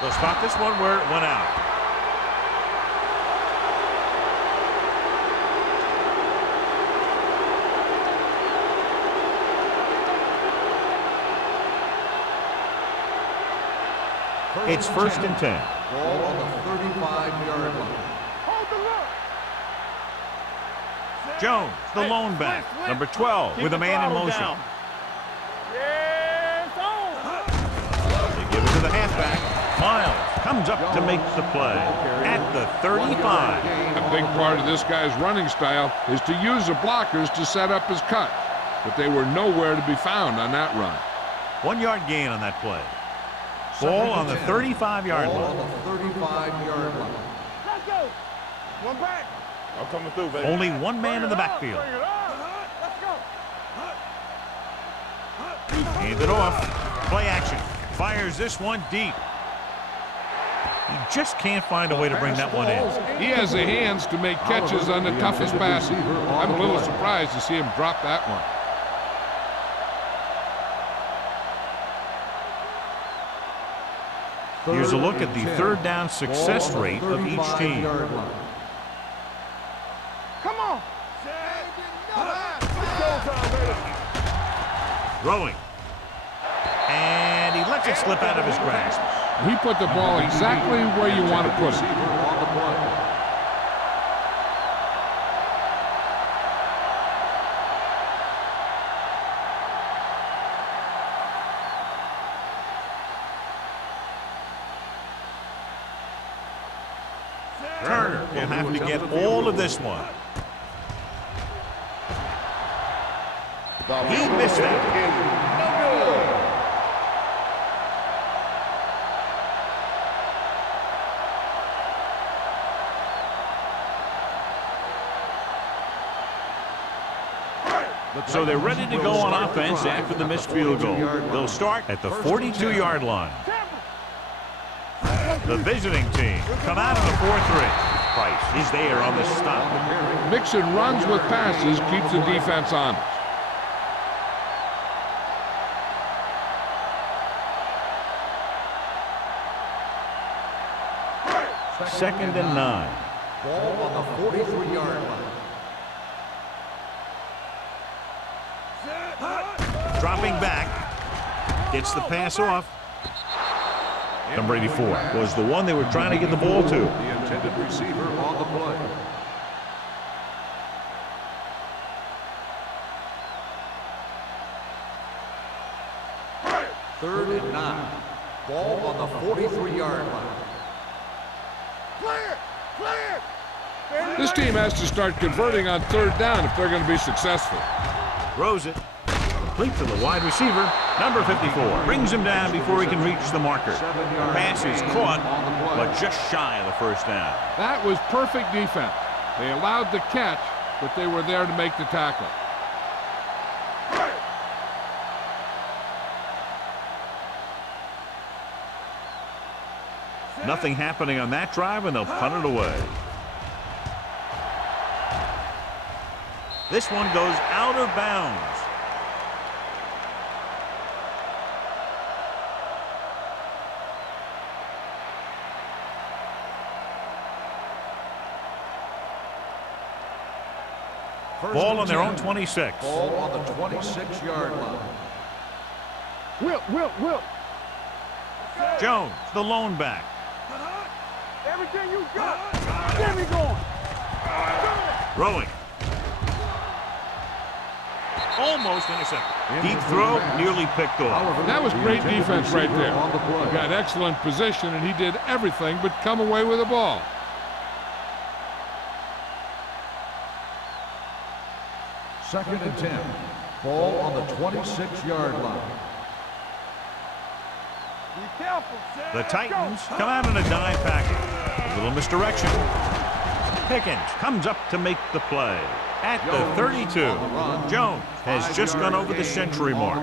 They'll spot this one where it went out. It's 1st and 10. Ball on the 35-yard line. Hold the look. Jones, the lone back, number 12, with a man in motion. Yes, on. They give it to the halfback. Miles comes up to make the play at the 35. A big part of this guy's running style is to use the blockers to set up his cut, but they were nowhere to be found on that run. 1 yard gain on that play. Ball on the 35-yard Ball line. on the 35-yard line. Let's go. One back. I'm coming through, baby. Only one man in the backfield. Bring it on. Let's go. Hand it off. Play action. Fires this one deep. He just can't find a way to bring that one in. He has the hands to make catches on the toughest passes. I'm a little surprised to see him drop that one. Here's a look at the third down success rate of each team. Come on. Throwing. And he lets it slip out of his grasp. He put the ball exactly where you want to put it. Turner will have to get all of this one. He missed that. So they're ready to go on offense after the missed field goal. They'll start at the 42-yard line. The visiting team come out in the 4-3. Price is there on the stop. Mixing runs with passes keeps the defense honest. Second and 9. Ball on the 43-yard line. Dropping back. Gets the pass off. Number 84 was the one they were trying to get the ball to. The intended receiver on the play. Third and 9. Ball on the 43-yard line. Clear. Clear. This team has to start converting on third down if they're going to be successful. Throws it. Complete to the wide receiver. Number 54 brings him down before he can reach the marker. The pass is caught, but just shy of the first down. That was perfect defense. They allowed the catch, but they were there to make the tackle. Nothing happening on that drive, and they'll punt it away. This one goes out of bounds. Ball on their own 26. Ball on the 26-yard line. Will. Jones, the lone back. Everything you got. Get me going. Throwing. Almost intercepted. Deep throw, nearly picked off. That was great defense right there. He got excellent position, and he did everything but come away with the ball. Second and 10. Ball on the 26-yard line. Be careful. The Titans come out in a dime package. A little misdirection. Pickens comes up to make the play. At the 32, Jones has just gone over the century mark.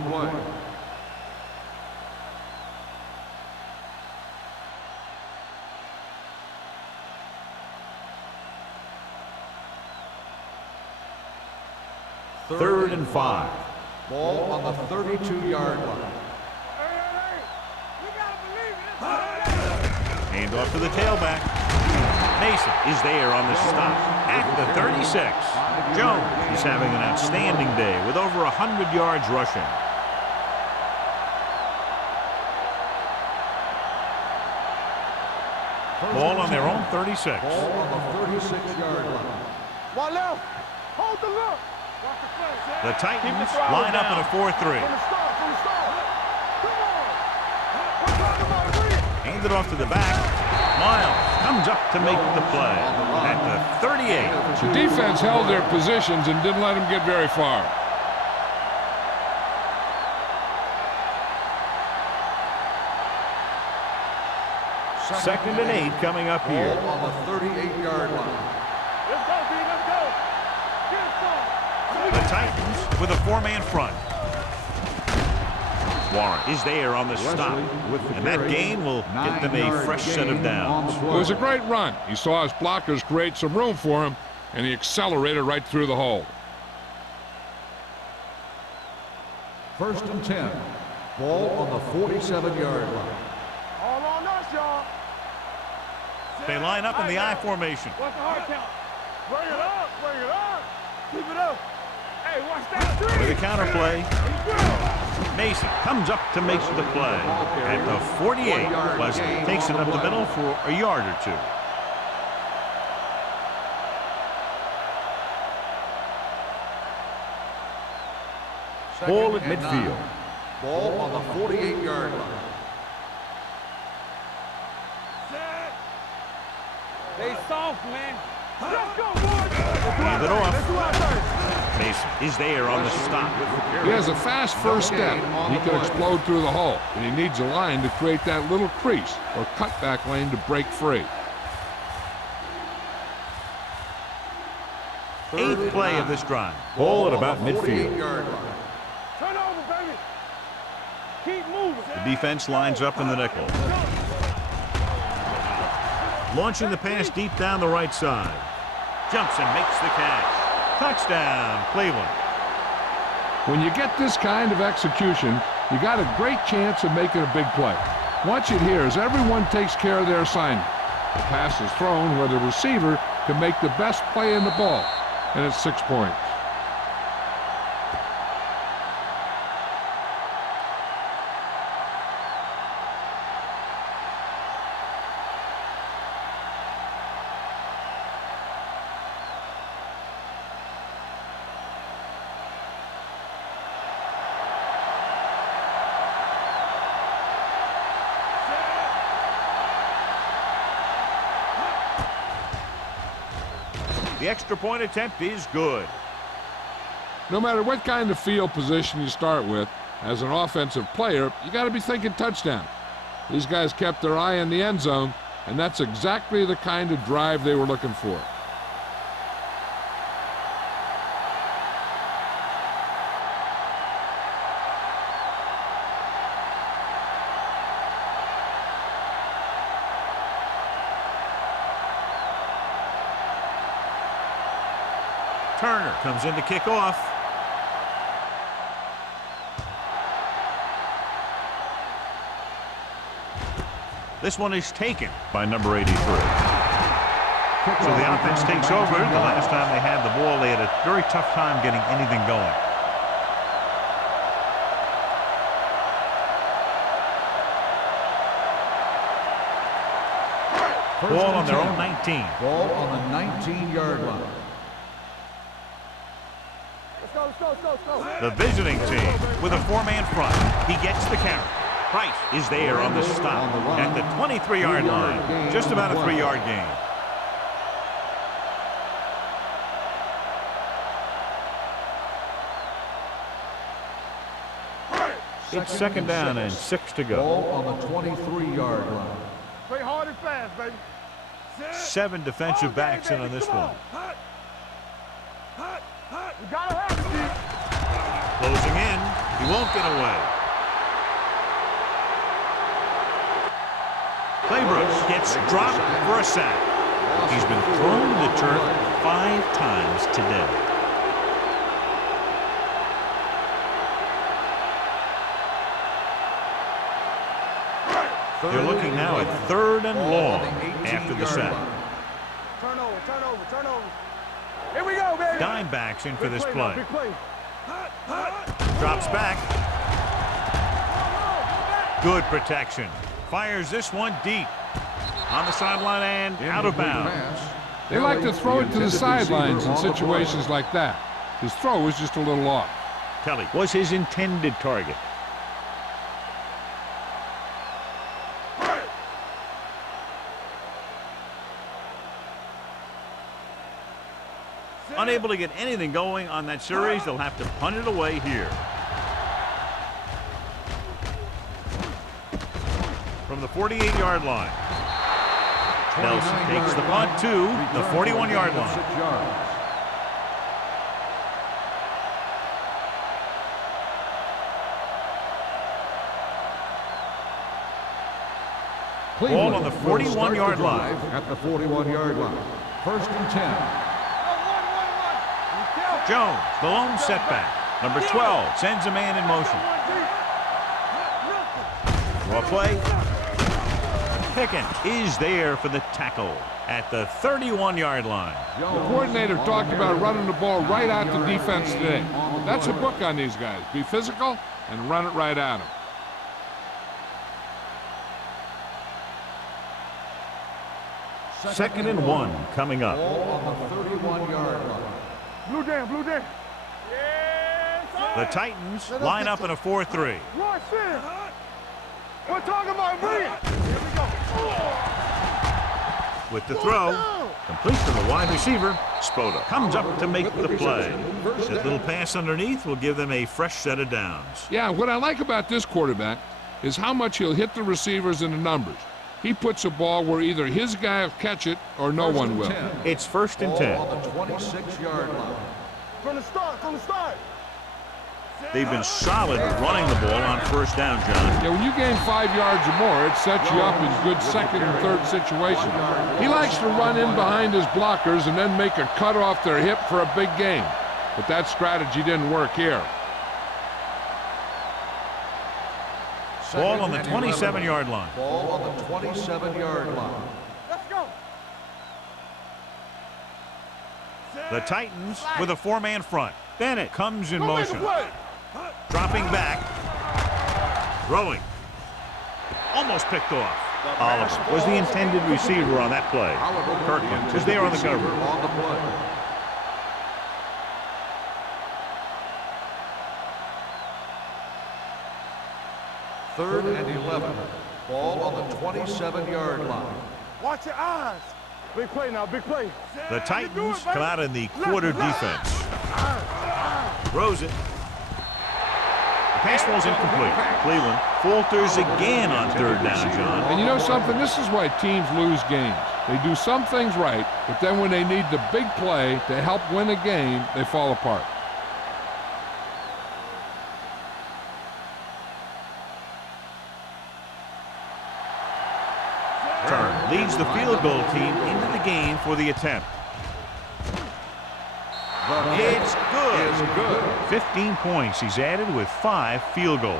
3rd and 5. Ball on the 32-yard line. Hand off to the tailback. Mason is there on the stop at the 36. Jones is having an outstanding day with over 100 yards rushing. Ball on their own 36. Ball on the 36-yard line. One left. Hold the look. The Titans line up in a 4-3. From the start. Come on. Hand it off to the back. Miles comes up to make the play at the 38. The defense held their positions and didn't let them get very far. Second and 8 coming up here. Ball on the 38-yard line. Let's go, B. Let's go. Get it started. The Titans with a 4-man front. Warren is there on the stop, and that gain will get them a fresh set of downs. It was a great run. He saw his blockers create some room for him, and he accelerated right through the hole. 1st and 10. Ball on the 47-yard line. All on us, y'all. They line up in the I formation. What's the hard count? Bring it up. Keep it up. Hey, watch that three. With a counterplay, Mason comes up to make the play at the 48. Pleasant takes it up the middle for a yard or two. Ball at midfield. Ball on the 48-yard line. They soft, man. Let's go, boys. Hand it off. Mason is there on the stop. He has a fast first step. He can explode through the hole, and he needs a line to create that little crease or cutback lane to break free. 8th play of this drive. Ball at about midfield. Turn over, baby. Keep moving. The defense lines up in the nickel. Launching the pass deep down the right side. Jumps and makes the catch. Touchdown, Cleveland. When you get this kind of execution, you got a great chance of making a big play. Watch it here as everyone takes care of their assignment. The pass is thrown where the receiver can make the best play in the ball, and it's 6 points. The extra point attempt is good. No matter what kind of field position you start with, as an offensive player, you got to be thinking touchdown. These guys kept their eye on the end zone, and that's exactly the kind of drive they were looking for. Turner comes in to kick off. This one is taken by number 83. So the offense takes over. The last time they had the ball, they had a very tough time getting anything going. Ball on their own 19. Ball on the 19-yard line. Let's go. The visiting team with a 4-man front. He gets the carry. Price is there on the stop at the 23-yard line. Just about a 3-yard gain. It's second down and 6 to go. Ball on the 23-yard line. Play hard and fast, baby. 7 defensive backs in on this one. You gotta have it, G. Closing in. He won't get away. Claybrook gets dropped for a sack. He's been thrown to the turf 5 times today. They're looking now at 3rd and long after the sack. Turnover. Here we go, baby. Dime backs in for this play. Big play. Drops back. Good protection. Fires this one deep. On the sideline and out of bounds. They like to throw it to the sidelines in situations like that. His throw was just a little off. Kelly was his intended target. Unable to get anything going on that series, they'll have to punt it away here. From the 48-yard line. Nelson takes the punt to the 41-yard line. Ball on the 41-yard line. At the 41-yard line. 1st and 10. Jones, the lone setback. Number 12 sends a man in motion. Draw play. Pickens is there for the tackle at the 31-yard line. The coordinator talked about running the ball right at the defense today. That's a book on these guys. Be physical and run it right at them. Second and 1 coming up. Ball on the 31-yard line. Blue down. Yes, The Titans line up in a 4-3. Rush in. We're talking about brilliant. Here we go. With the throw, complete to the wide receiver. Spoda comes up to make the play. That little pass underneath will give them a fresh set of downs. Yeah, what I like about this quarterback is how much he'll hit the receivers and the numbers. He puts a ball where either his guy will catch it or no one will. It's 1st and 10. On the 26-yard line. From the start. They've been solid running the ball on 1st down, John. Yeah, when you gain 5 yards or more, it sets you up in good 2nd and 3rd situations. He likes to run in behind his blockers and then make a cut off their hip for a big gain. But that strategy didn't work here. Ball on the 27-yard line. Ball on the 27-yard line. Let's go. The Titans with a 4-man front. Bennett comes in motion. Dropping back. Throwing. Almost picked off. Oliver was the intended receiver on that play. Perkins is there on the cover. On the play. Third and 11. Ball on the 27-yard line. Watch your eyes. Big play now, big play. The Titans come out in the quarter defense. Throws it. The pass ball's incomplete. Cleveland falters again on 3rd down, John. And you know something? This is why teams lose games. They do some things right, but then when they need the big play to help win a game, they fall apart. Turn leads the field goal team into the game for the attempt. It's good. 15 points he's added with 5 field goals.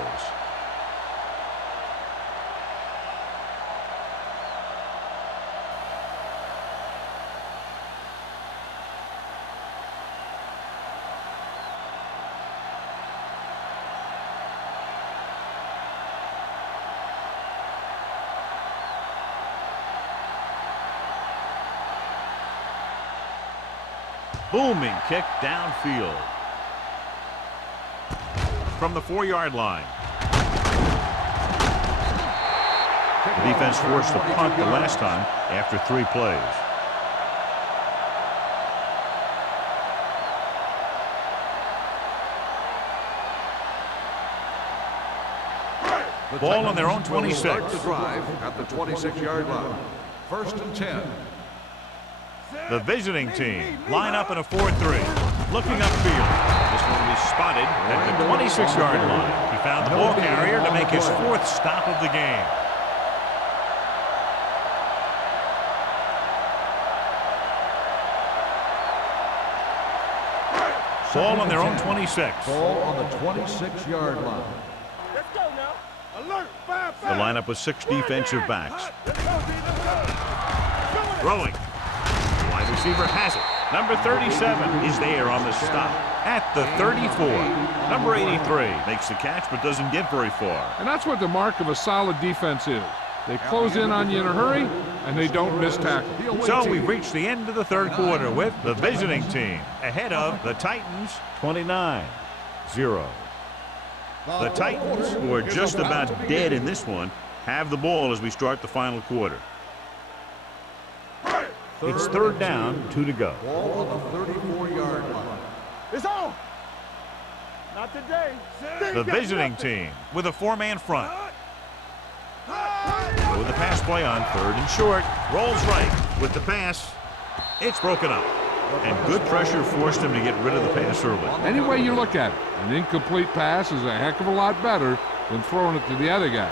Booming kick downfield. From the 4-yard line. The defense forced a punt the last time after 3 plays. Ball on their own 26. Start the drive at the 26-yard line. 1st and 10. The visiting team line up in a 4-3. Looking upfield. This one will be spotted at the 26-yard line. He found the ball carrier to make his 4th stop of the game. Ball on their own 26. Ball on the 26-yard line. Let's go now. The lineup with 6 defensive backs. Throwing. The wide receiver has it. Number 37 is there on the stop at the 34. Number 83 makes the catch but doesn't get very far. And that's what the mark of a solid defense is. They close in on you in a hurry, and they don't miss tackle. So we've reached the end of the third quarter with the visiting team ahead of the Titans 29-0. The Titans, who are just about dead in this one, have the ball as we start the final quarter. It's third down, 2 to go. Ball on the 34-yard line. It's on. Not today. The visiting team with a 4-man front. With the pass play on third and short. Rolls right with the pass. It's broken up. And good pressure forced him to get rid of the pass early. Any way you look at it, an incomplete pass is a heck of a lot better than throwing it to the other guy.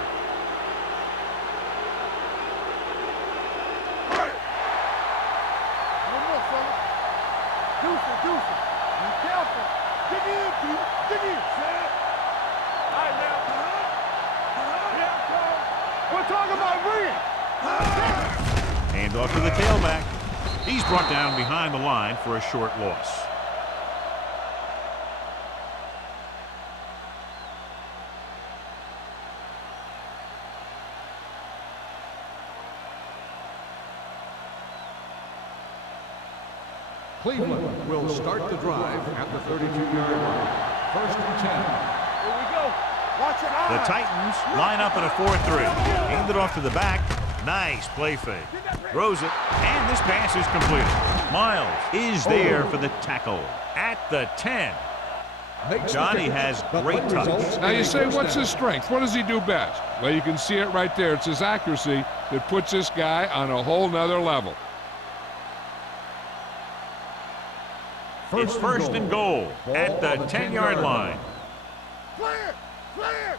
Hand off to the tailback. He's brought down behind the line for a short loss. Cleveland will start the drive at the 32-yard line. First and 10. Here we go. Watch your eyes. The Titans line up in a 4-3. Hand it off to the back. Nice play fake. Throws it, and this pass is completed. Miles is there for the tackle at the 10. Johnny has great touch. Now you say, what's his strength? What does he do best? Well, you can see it right there. It's his accuracy that puts this guy on a whole nother level. It's first and goal at the 10-yard line. Clear. Clear.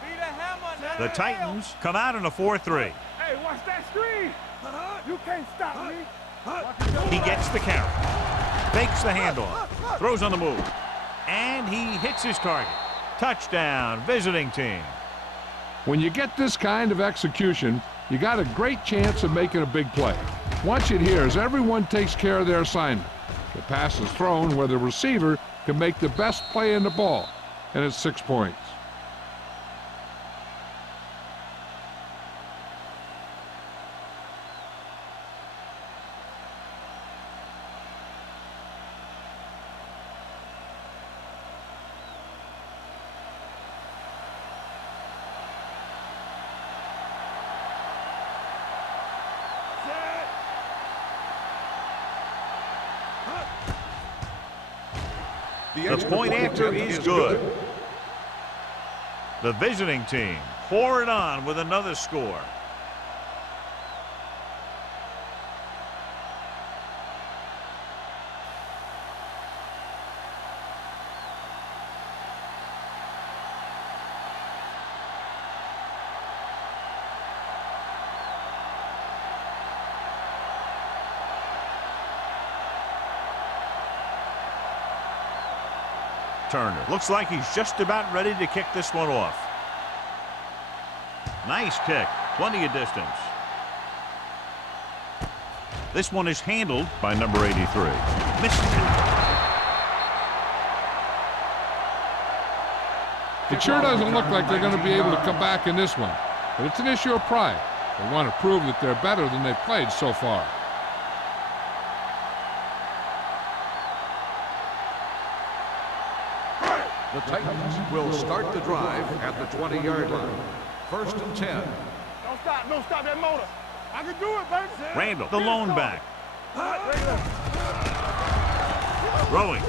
Beat a hammer now. The Titans come out in a 4-3. Hey, watch that screen. You can't stop me. He gets the carry. Fakes the handoff. Throws on the move. And he hits his target. Touchdown, visiting team. When you get this kind of execution, you got a great chance of making a big play. Watch it here as everyone takes care of their assignment. The pass is thrown where the receiver can make the best play in the ball, and it's 6 points. The point after is good. The visiting team pour it on with another score. Turner looks like he's just about ready to kick this one off. Nice kick, plenty of distance. This one is handled by number 83. Missed it. It sure doesn't look like they're going to be able to come back in this one, but it's an issue of pride. They want to prove that they're better than they've played so far. The Titans will start the drive at the 20-yard line. First and 10. Don't stop that motor. I can do it, baby. Randall, the lone back. Throwing.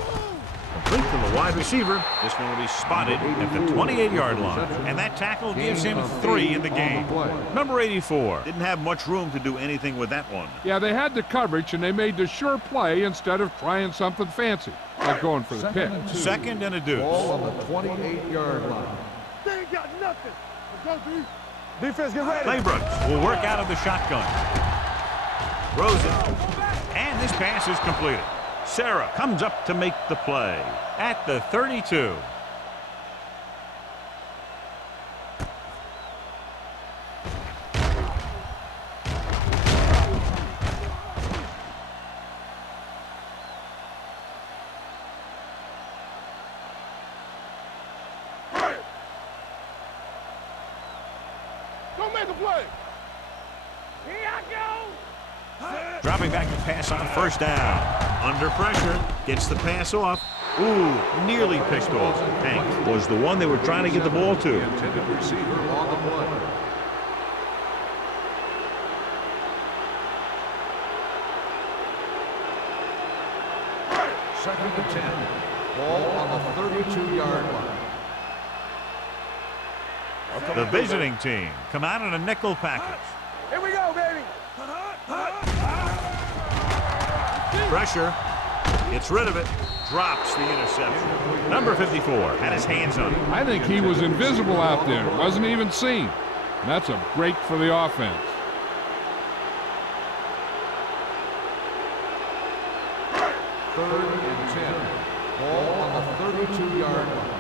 Complete to the wide receiver. This one will be spotted at the 28-yard line. And that tackle gives him 3 in the game. Number 84 didn't have much room to do anything with that one. Yeah, they had the coverage, and they made the sure play instead of trying something fancy, like going for the pick. Second and a deuce. Ball on the 28-yard line. They ain't got nothing. Let's go, defense, get ready. Claybrook will work out of the shotgun. Throws it. And this pass is completed. Sarah comes up to make the play at the 32. gonna make a play. Here I go. Dropping back to pass on first down. Under pressure. Gets the pass off. Ooh, nearly picked off. Hank was the one they were trying to get the ball to. The intended receiver on the play. Second and 10. Ball on the 32-yard line. The visiting team come out in a nickel package. Here we go, baby. Pressure. Gets rid of it. Drops the interception. Number 54 had his hands on it. I think he was invisible out there. Wasn't even seen. And that's a break for the offense. Third and 10. Ball on the 32-yard line.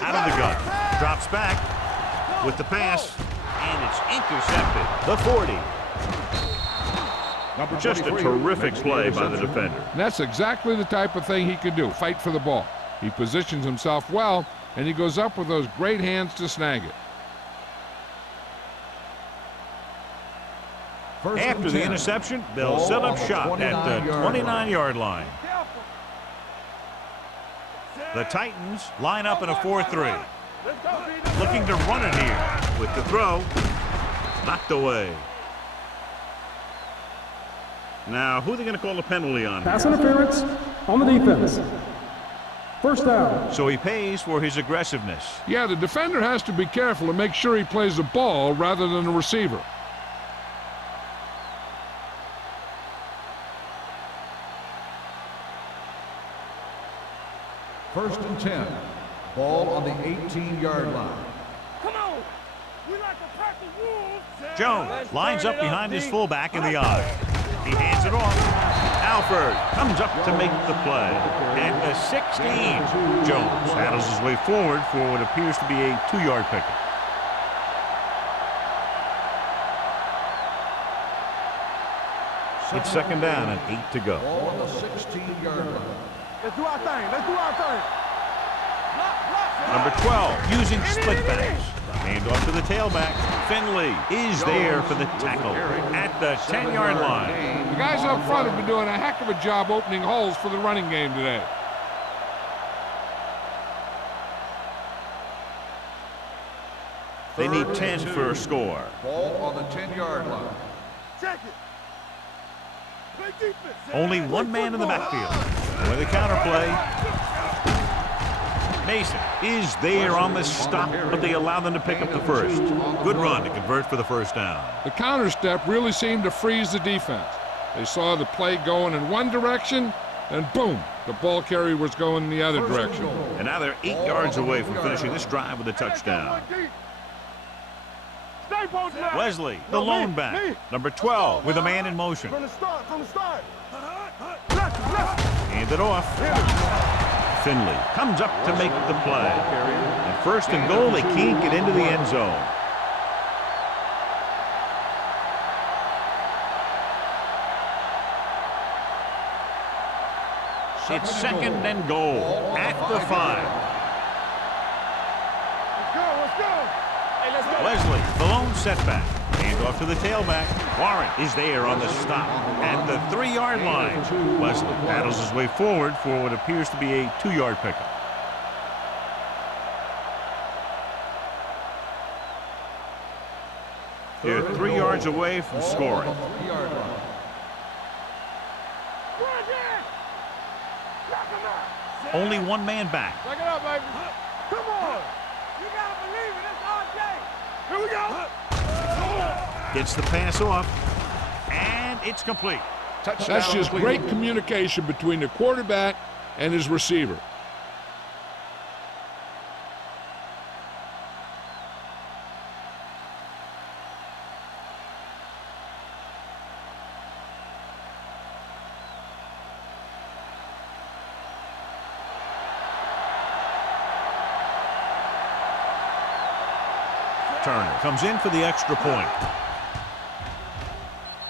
Out of the gun. Drops back with the pass. And it's intercepted. The 40. Just a terrific play by the defender. And that's exactly the type of thing he can do, fight for the ball. He positions himself well, and he goes up with those great hands to snag it. After the interception, they'll set up shop at the 29-yard line. The Titans line up in a 4-3. Looking to run it here with the throw. Knocked away. Now, who are they going to call the penalty on? Pass interference on the defense. First down. So he pays for his aggressiveness. Yeah, the defender has to be careful to make sure he plays the ball rather than the receiver. First and 10. Ball on the 18-yard line. Come on. We like the pack of wolves. Jones lines up behind his fullback in the I. He hands it off. Alford comes up to make the play. At the 16, Jones paddles his way forward for what appears to be a 2-yard pickup. It's second down and 8 to go. Ball on the 16-yard line. Let's do our thing. Let's do our thing. Number 12 using split backs. Hand off to the tailback. Finley is there for the tackle at the 10-yard line. The guys up front have been doing a heck of a job opening holes for the running game today. They need 10 for a score. Ball on the 10-yard line. Check it. Play defense. Only one man in the backfield. With a counterplay. Mason is there on the stop, but they allow them to pick up the first. Good run to convert for the first down. The counter step really seemed to freeze the defense. They saw the play going in one direction, and boom, the ball carrier was going in the other direction. And now they're 8 yards away from finishing this drive with a touchdown. Wesley, the lone back. Number 12 with a man in motion. From the start. Hand it off. Finley comes up to make the play. And first and goal, they can't get into the end zone. It's second and goal at the 5. Let's go. Hey, let's go. Wesley, the lone setback. Hand off to the tailback. Warren is there on the stop at the 3-yard line. Wesley paddles his way forward for what appears to be a 2-yard pickup. They're 3 yards away from scoring. Only one man back. Back it up, baby. Come on. You gotta believe it. It's our day. Here we go. Gets the pass off, and it's complete. Touchdown. That's just great communication between the quarterback and his receiver. Turner comes in for the extra point.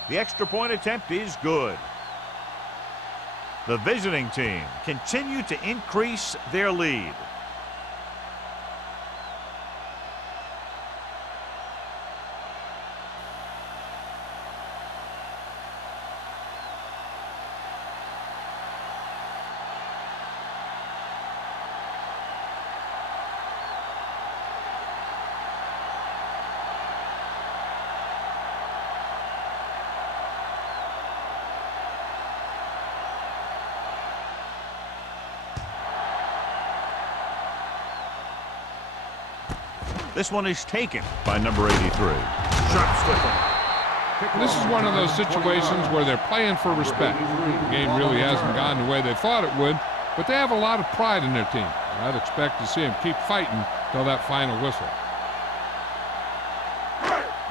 The extra point attempt is good. The visiting team continue to increase their lead. This one is taken by number 83. Sharp slipper. This is one of those situations where they're playing for respect. The game really hasn't gone the way they thought it would, but they have a lot of pride in their team. I'd expect to see them keep fighting till that final whistle.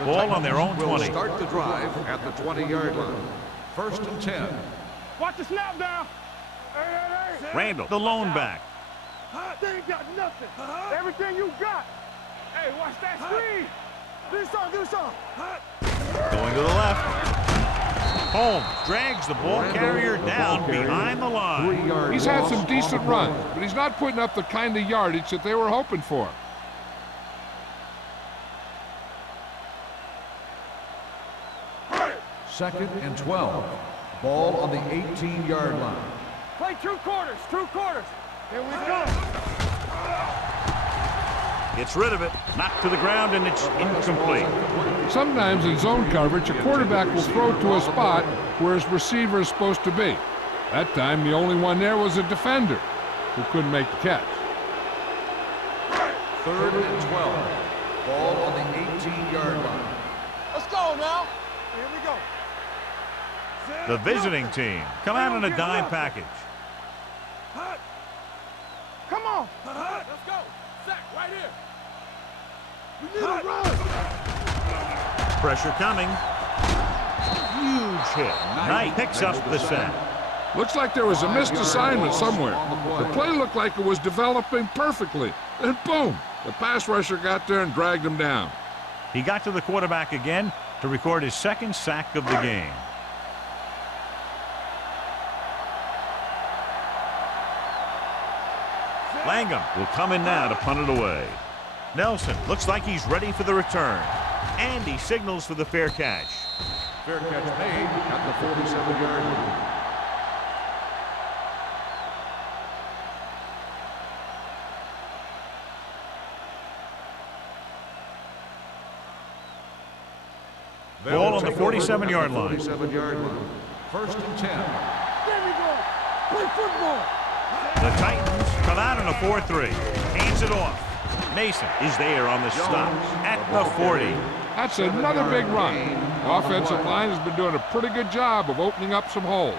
Ball on their own 20. Will start the drive at the 20-yard line. First and 10. Watch the snap down. Randall, the lone back. They ain't got nothing. Everything you got. Hey, watch that screen. Do something. Going to the left. Holmes drags the ball carrier down behind the line. He's had some decent runs, but he's not putting up the kind of yardage that they were hoping for. Second and 12. Ball on the 18-yard line. Play 2 quarters. Here we go. Gets rid of it. Knocked to the ground, and it's incomplete. Sometimes in zone coverage, a quarterback will throw to a spot where his receiver is supposed to be. That time, the only one there was a defender who couldn't make the catch. Third and 12. Ball on the 18-yard line. Let's go now. Here we go. The visiting team come out in a dime package. Come on. Let's go. Sack right here. We need a run. Pressure coming. Huge hit. Knight picks up the sack. Looks like there was a missed assignment somewhere. The play looked like it was developing perfectly. And boom, the pass rusher got there and dragged him down. He got to the quarterback again to record his second sack of the game. Langham will come in now to punt it away. Nelson looks like he's ready for the return. And he signals for the fair catch. Fair catch made at the 47-yard line. Ball on the 47-yard line. 47-yard line. First and 10. There we go. Play football. The Titans come out in a 4-3. Hands it off. Mason is there on the stop at the 40. That's another big run. The offensive line has been doing a pretty good job of opening up some holes.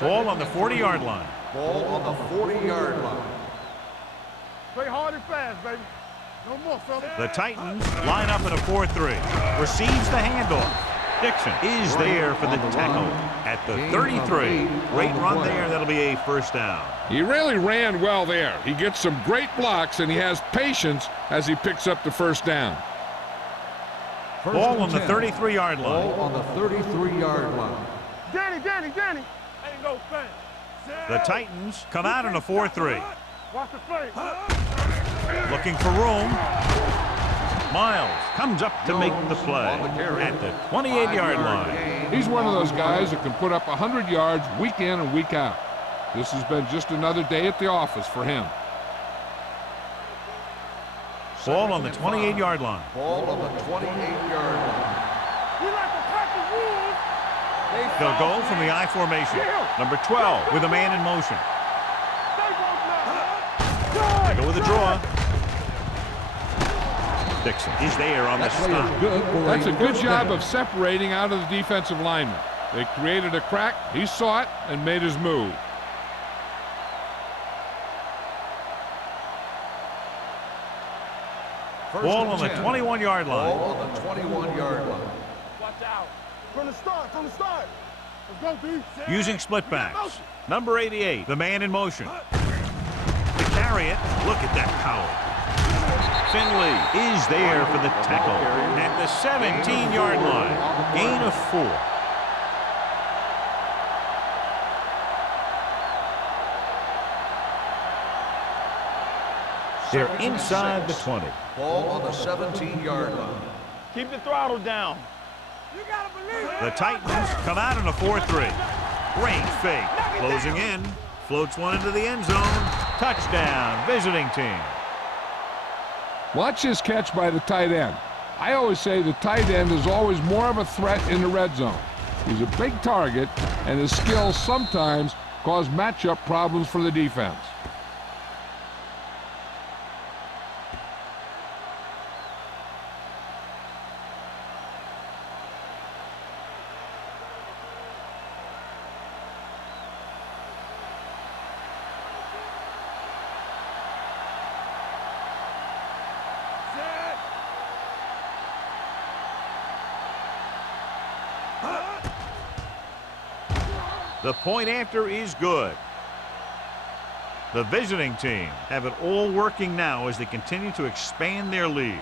Ball on the 40-yard line. Ball on the 40-yard line. Play hard and fast, baby. No more, fella. The Titans line up in a 4-3. Receives the handoff. Dixon is there for the tackle at the 33. Great run there. That'll be a first down. He really ran well there. He gets some great blocks, and he has patience as he picks up the first down. Ball on the 33-yard line. Ball on the 33-yard line. Danny. Ain't no thing. The Titans come out in a 4-3. Watch the play. Looking for room. Miles comes up to make the play at the 28-yard line. He's one of those guys that can put up 100 yards week in and week out. This has been just another day at the office for him. Ball on the 28-yard line. Ball on the 28-yard line. We like to pack the rules. They'll go from the I formation. Number 12 with a man in motion. They go with a draw. Dixon is there on the stop. That's a good job of separating out of the defensive lineman. They created a crack, he saw it, and made his move. Ball on the 21-yard line. Ball on the 21-yard line. Watch out. From the start. Let's go, D. Using split backs. Number 88, the man in motion. To carry it, look at that power. Finley is there for the tackle at the 17-yard line. Gain of 4. They're inside the 20. Ball on the 17-yard line. Keep the throttle down. You gotta believe it. The Titans come out in a 4-3. Great fake. Closing in. Floats one into the end zone. Touchdown, visiting team. Watch his catch by the tight end. I always say the tight end is always more of a threat in the red zone. He's a big target, and his skills sometimes caused matchup problems for the defense. The point after is good. The visiting team have it all working now as they continue to expand their lead.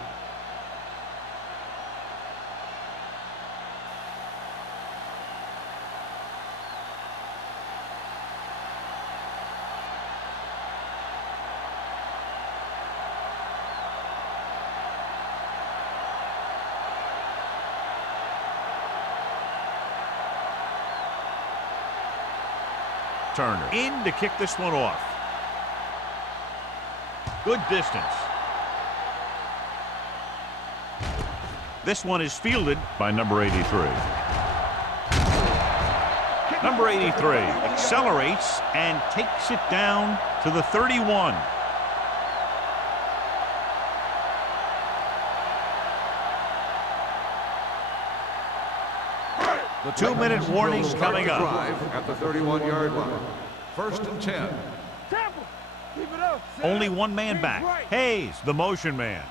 Turner in to kick this one off. Good distance. This one is fielded by number 83. Number 83 accelerates and takes it down to the 31. The 2-minute warning coming up. At the 31-yard line. First and 10. Keep it up. Only one man back. Hayes, the motion man.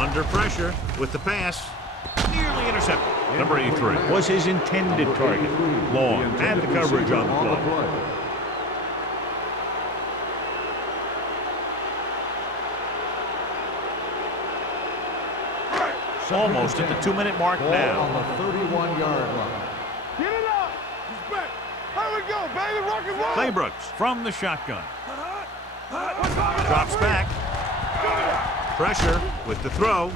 Under pressure with the pass. Nearly intercepted. Number 83 was his intended target. Long had the coverage on the play. Almost at the 2-minute mark now. On the 31-yard line. Get it up. He's back. Here we go, baby. Rock and roll. Claybrooks from the shotgun. Drops back. Pressure with the throw.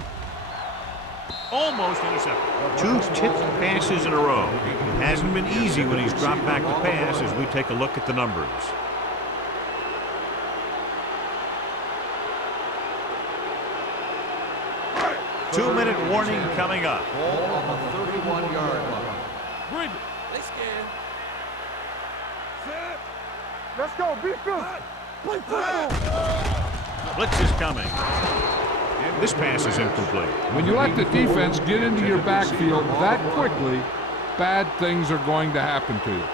Almost intercepted. 2 tipped passes in a row. It hasn't been easy when he's dropped back to pass as we take a look at the numbers. Two-minute warning coming up. Ball on the 31-yard line. Bring it. They scared. Let's go. Be good. Play football. Blitz is coming. This pass is incomplete. When you let the defense get into your backfield that quickly, bad things are going to happen to you.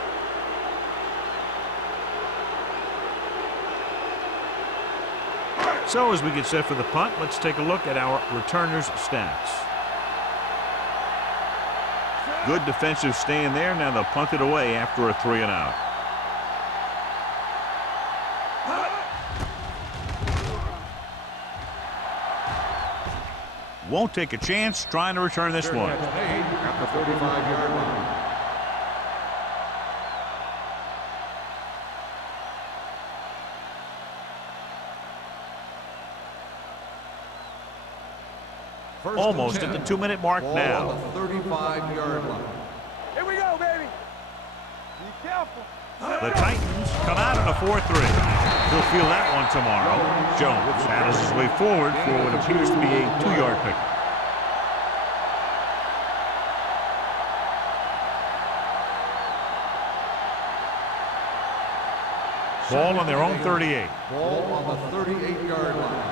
So as we get set for the punt, let's take a look at our returners' stats. Good defensive stand there. Now they'll punt it away after a 3-and-out. Won't take a chance trying to return this one. At the 35-yard line. Almost at the 2-minute mark now. On the 35-yard line. Here we go, baby. Be careful. The Titans come out in a 4-3. He'll feel that one tomorrow. Jones battles his way forward for what appears to be a 2-yard pick. Ball on their own 38. Ball on the 38-yard line.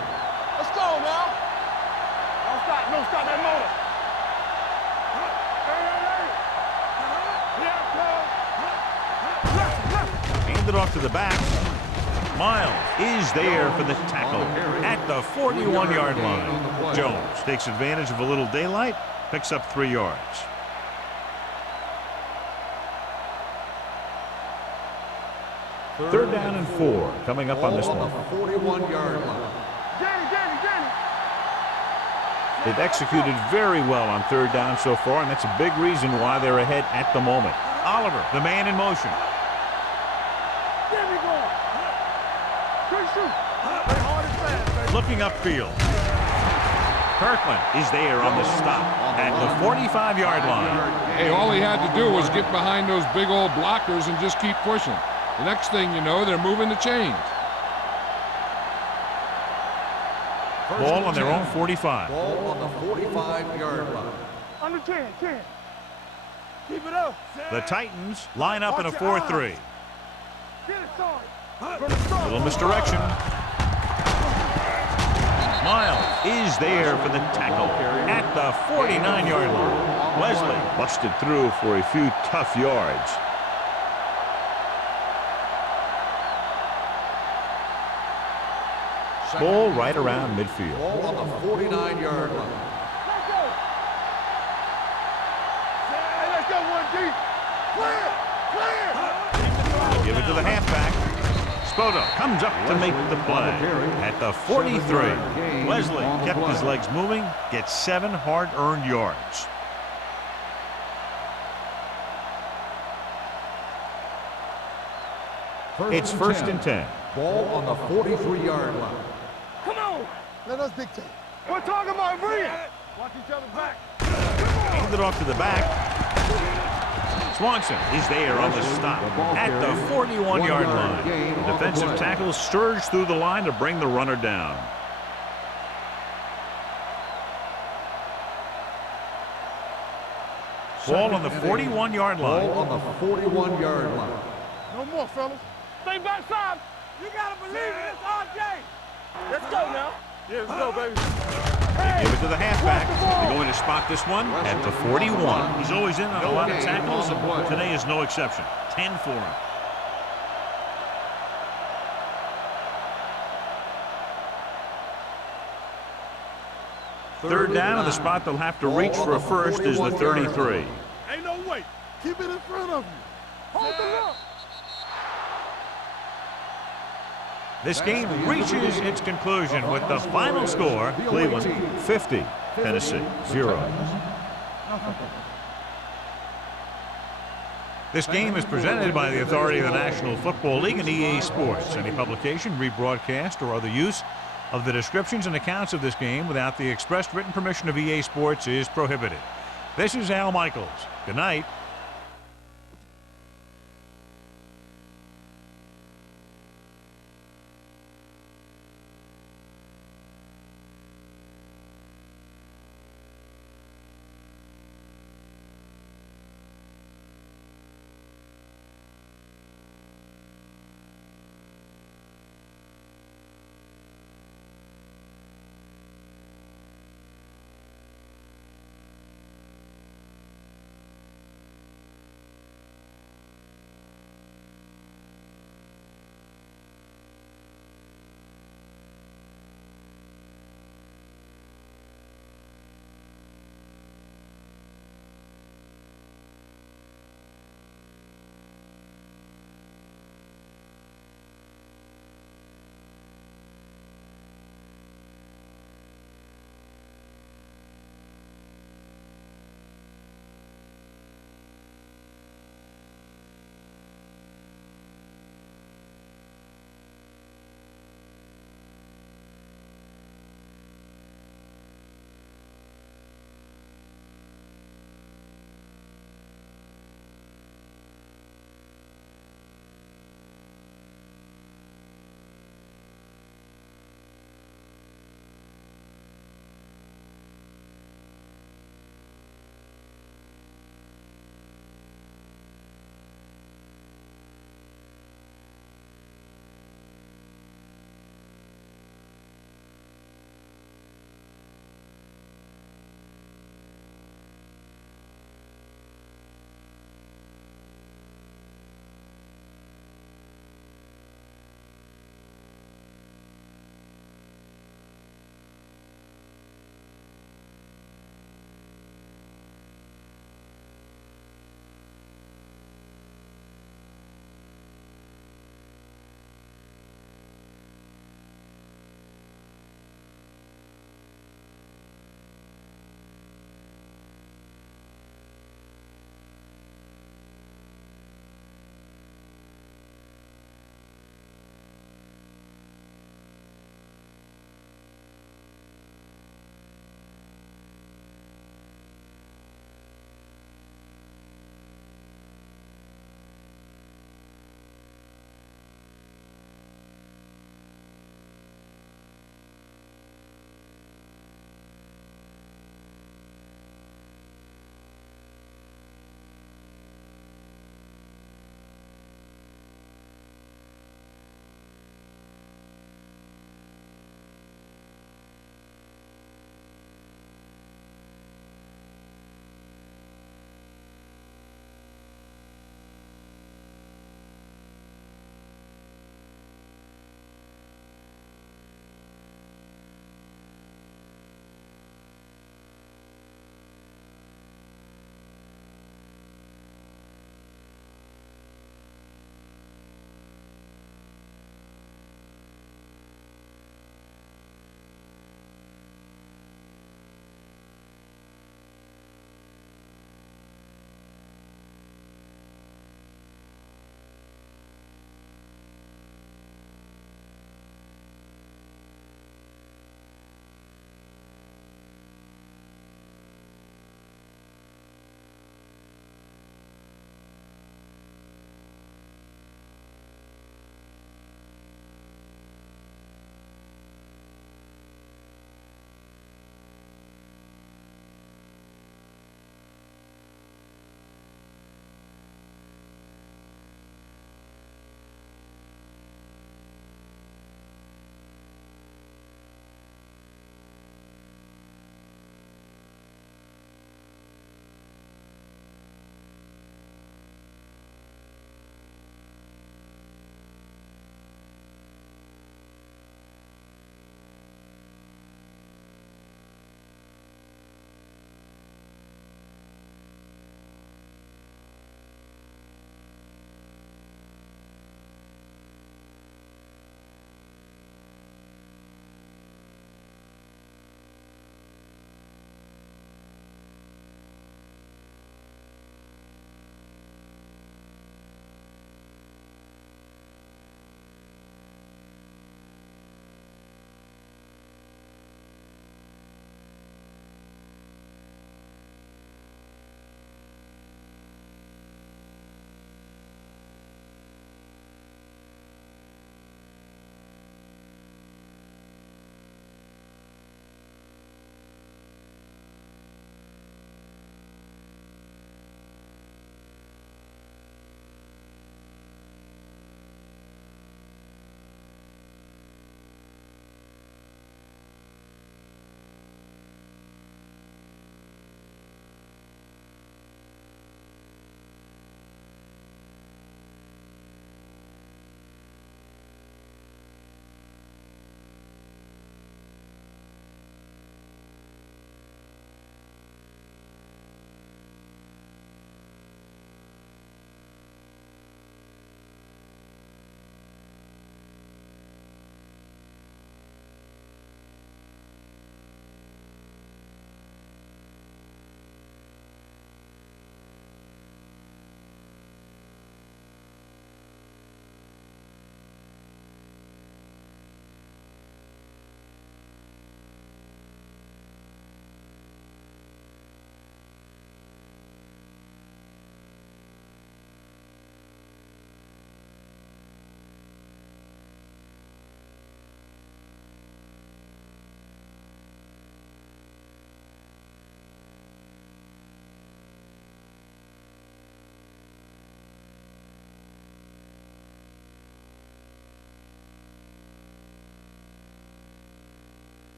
Let's go now. Don't stop that motor. Handed off to the back. Miles is there for the tackle at the 41-yard line. Jones takes advantage of a little daylight, picks up 3 yards. Third down and 4 coming up on this one. On the 41-yard line. They've executed very well on third down so far, and that's a big reason why they're ahead at the moment. Oliver, the man in motion. Looking upfield. Kirkland is there on the stop at the 45-yard line. Hey, all he had to do was get behind those big old blockers and just keep pushing. The next thing you know, they're moving the chains. Ball on their own 45. Ball on the 45-yard line. Under 10. Keep it up. The Titans line up in a 4-3. Get it started. From the start. Little misdirection. Miles is there for the tackle at the 49-yard line. Wesley busted through for a few tough yards. Ball right around midfield. Ball on the 49-yard line. Let's go. Hey, let's go, 1G. Clear. Clear. Give it to the halfback. Spoto comes up to make the play at the 43. Wesley kept his legs moving, gets 7 hard-earned yards. It's first and 10. Ball on the 43-yard line. Come on. Let us dictate. We're talking about freedom. Watch each other's back. Hand it off to the back. Swanson is there on the stop at the 41-yard line. The defensive tackle surged through the line to bring the runner down. Ball on the 41-yard line. Ball on the 41-yard line. No more, fellas. Stay backside. You gotta believe it. It's RJ. Let's go now. Yeah, let's go, baby. They give it to the halfback. They're going to spot this one at the 41. He's always in on a lot of tackles, and today is no exception. 10 for him. Third down, and the spot they'll have to reach for a first is the 33. Ain't no way. Keep it in front of you. Hold the look. This game reaches its conclusion with the final score, Cleveland 50, Tennessee 0. This game is presented by the authority of the National Football League and EA Sports. Any publication, rebroadcast, or other use of the descriptions and accounts of this game without the expressed written permission of EA Sports is prohibited. This is Al Michaels. Good night.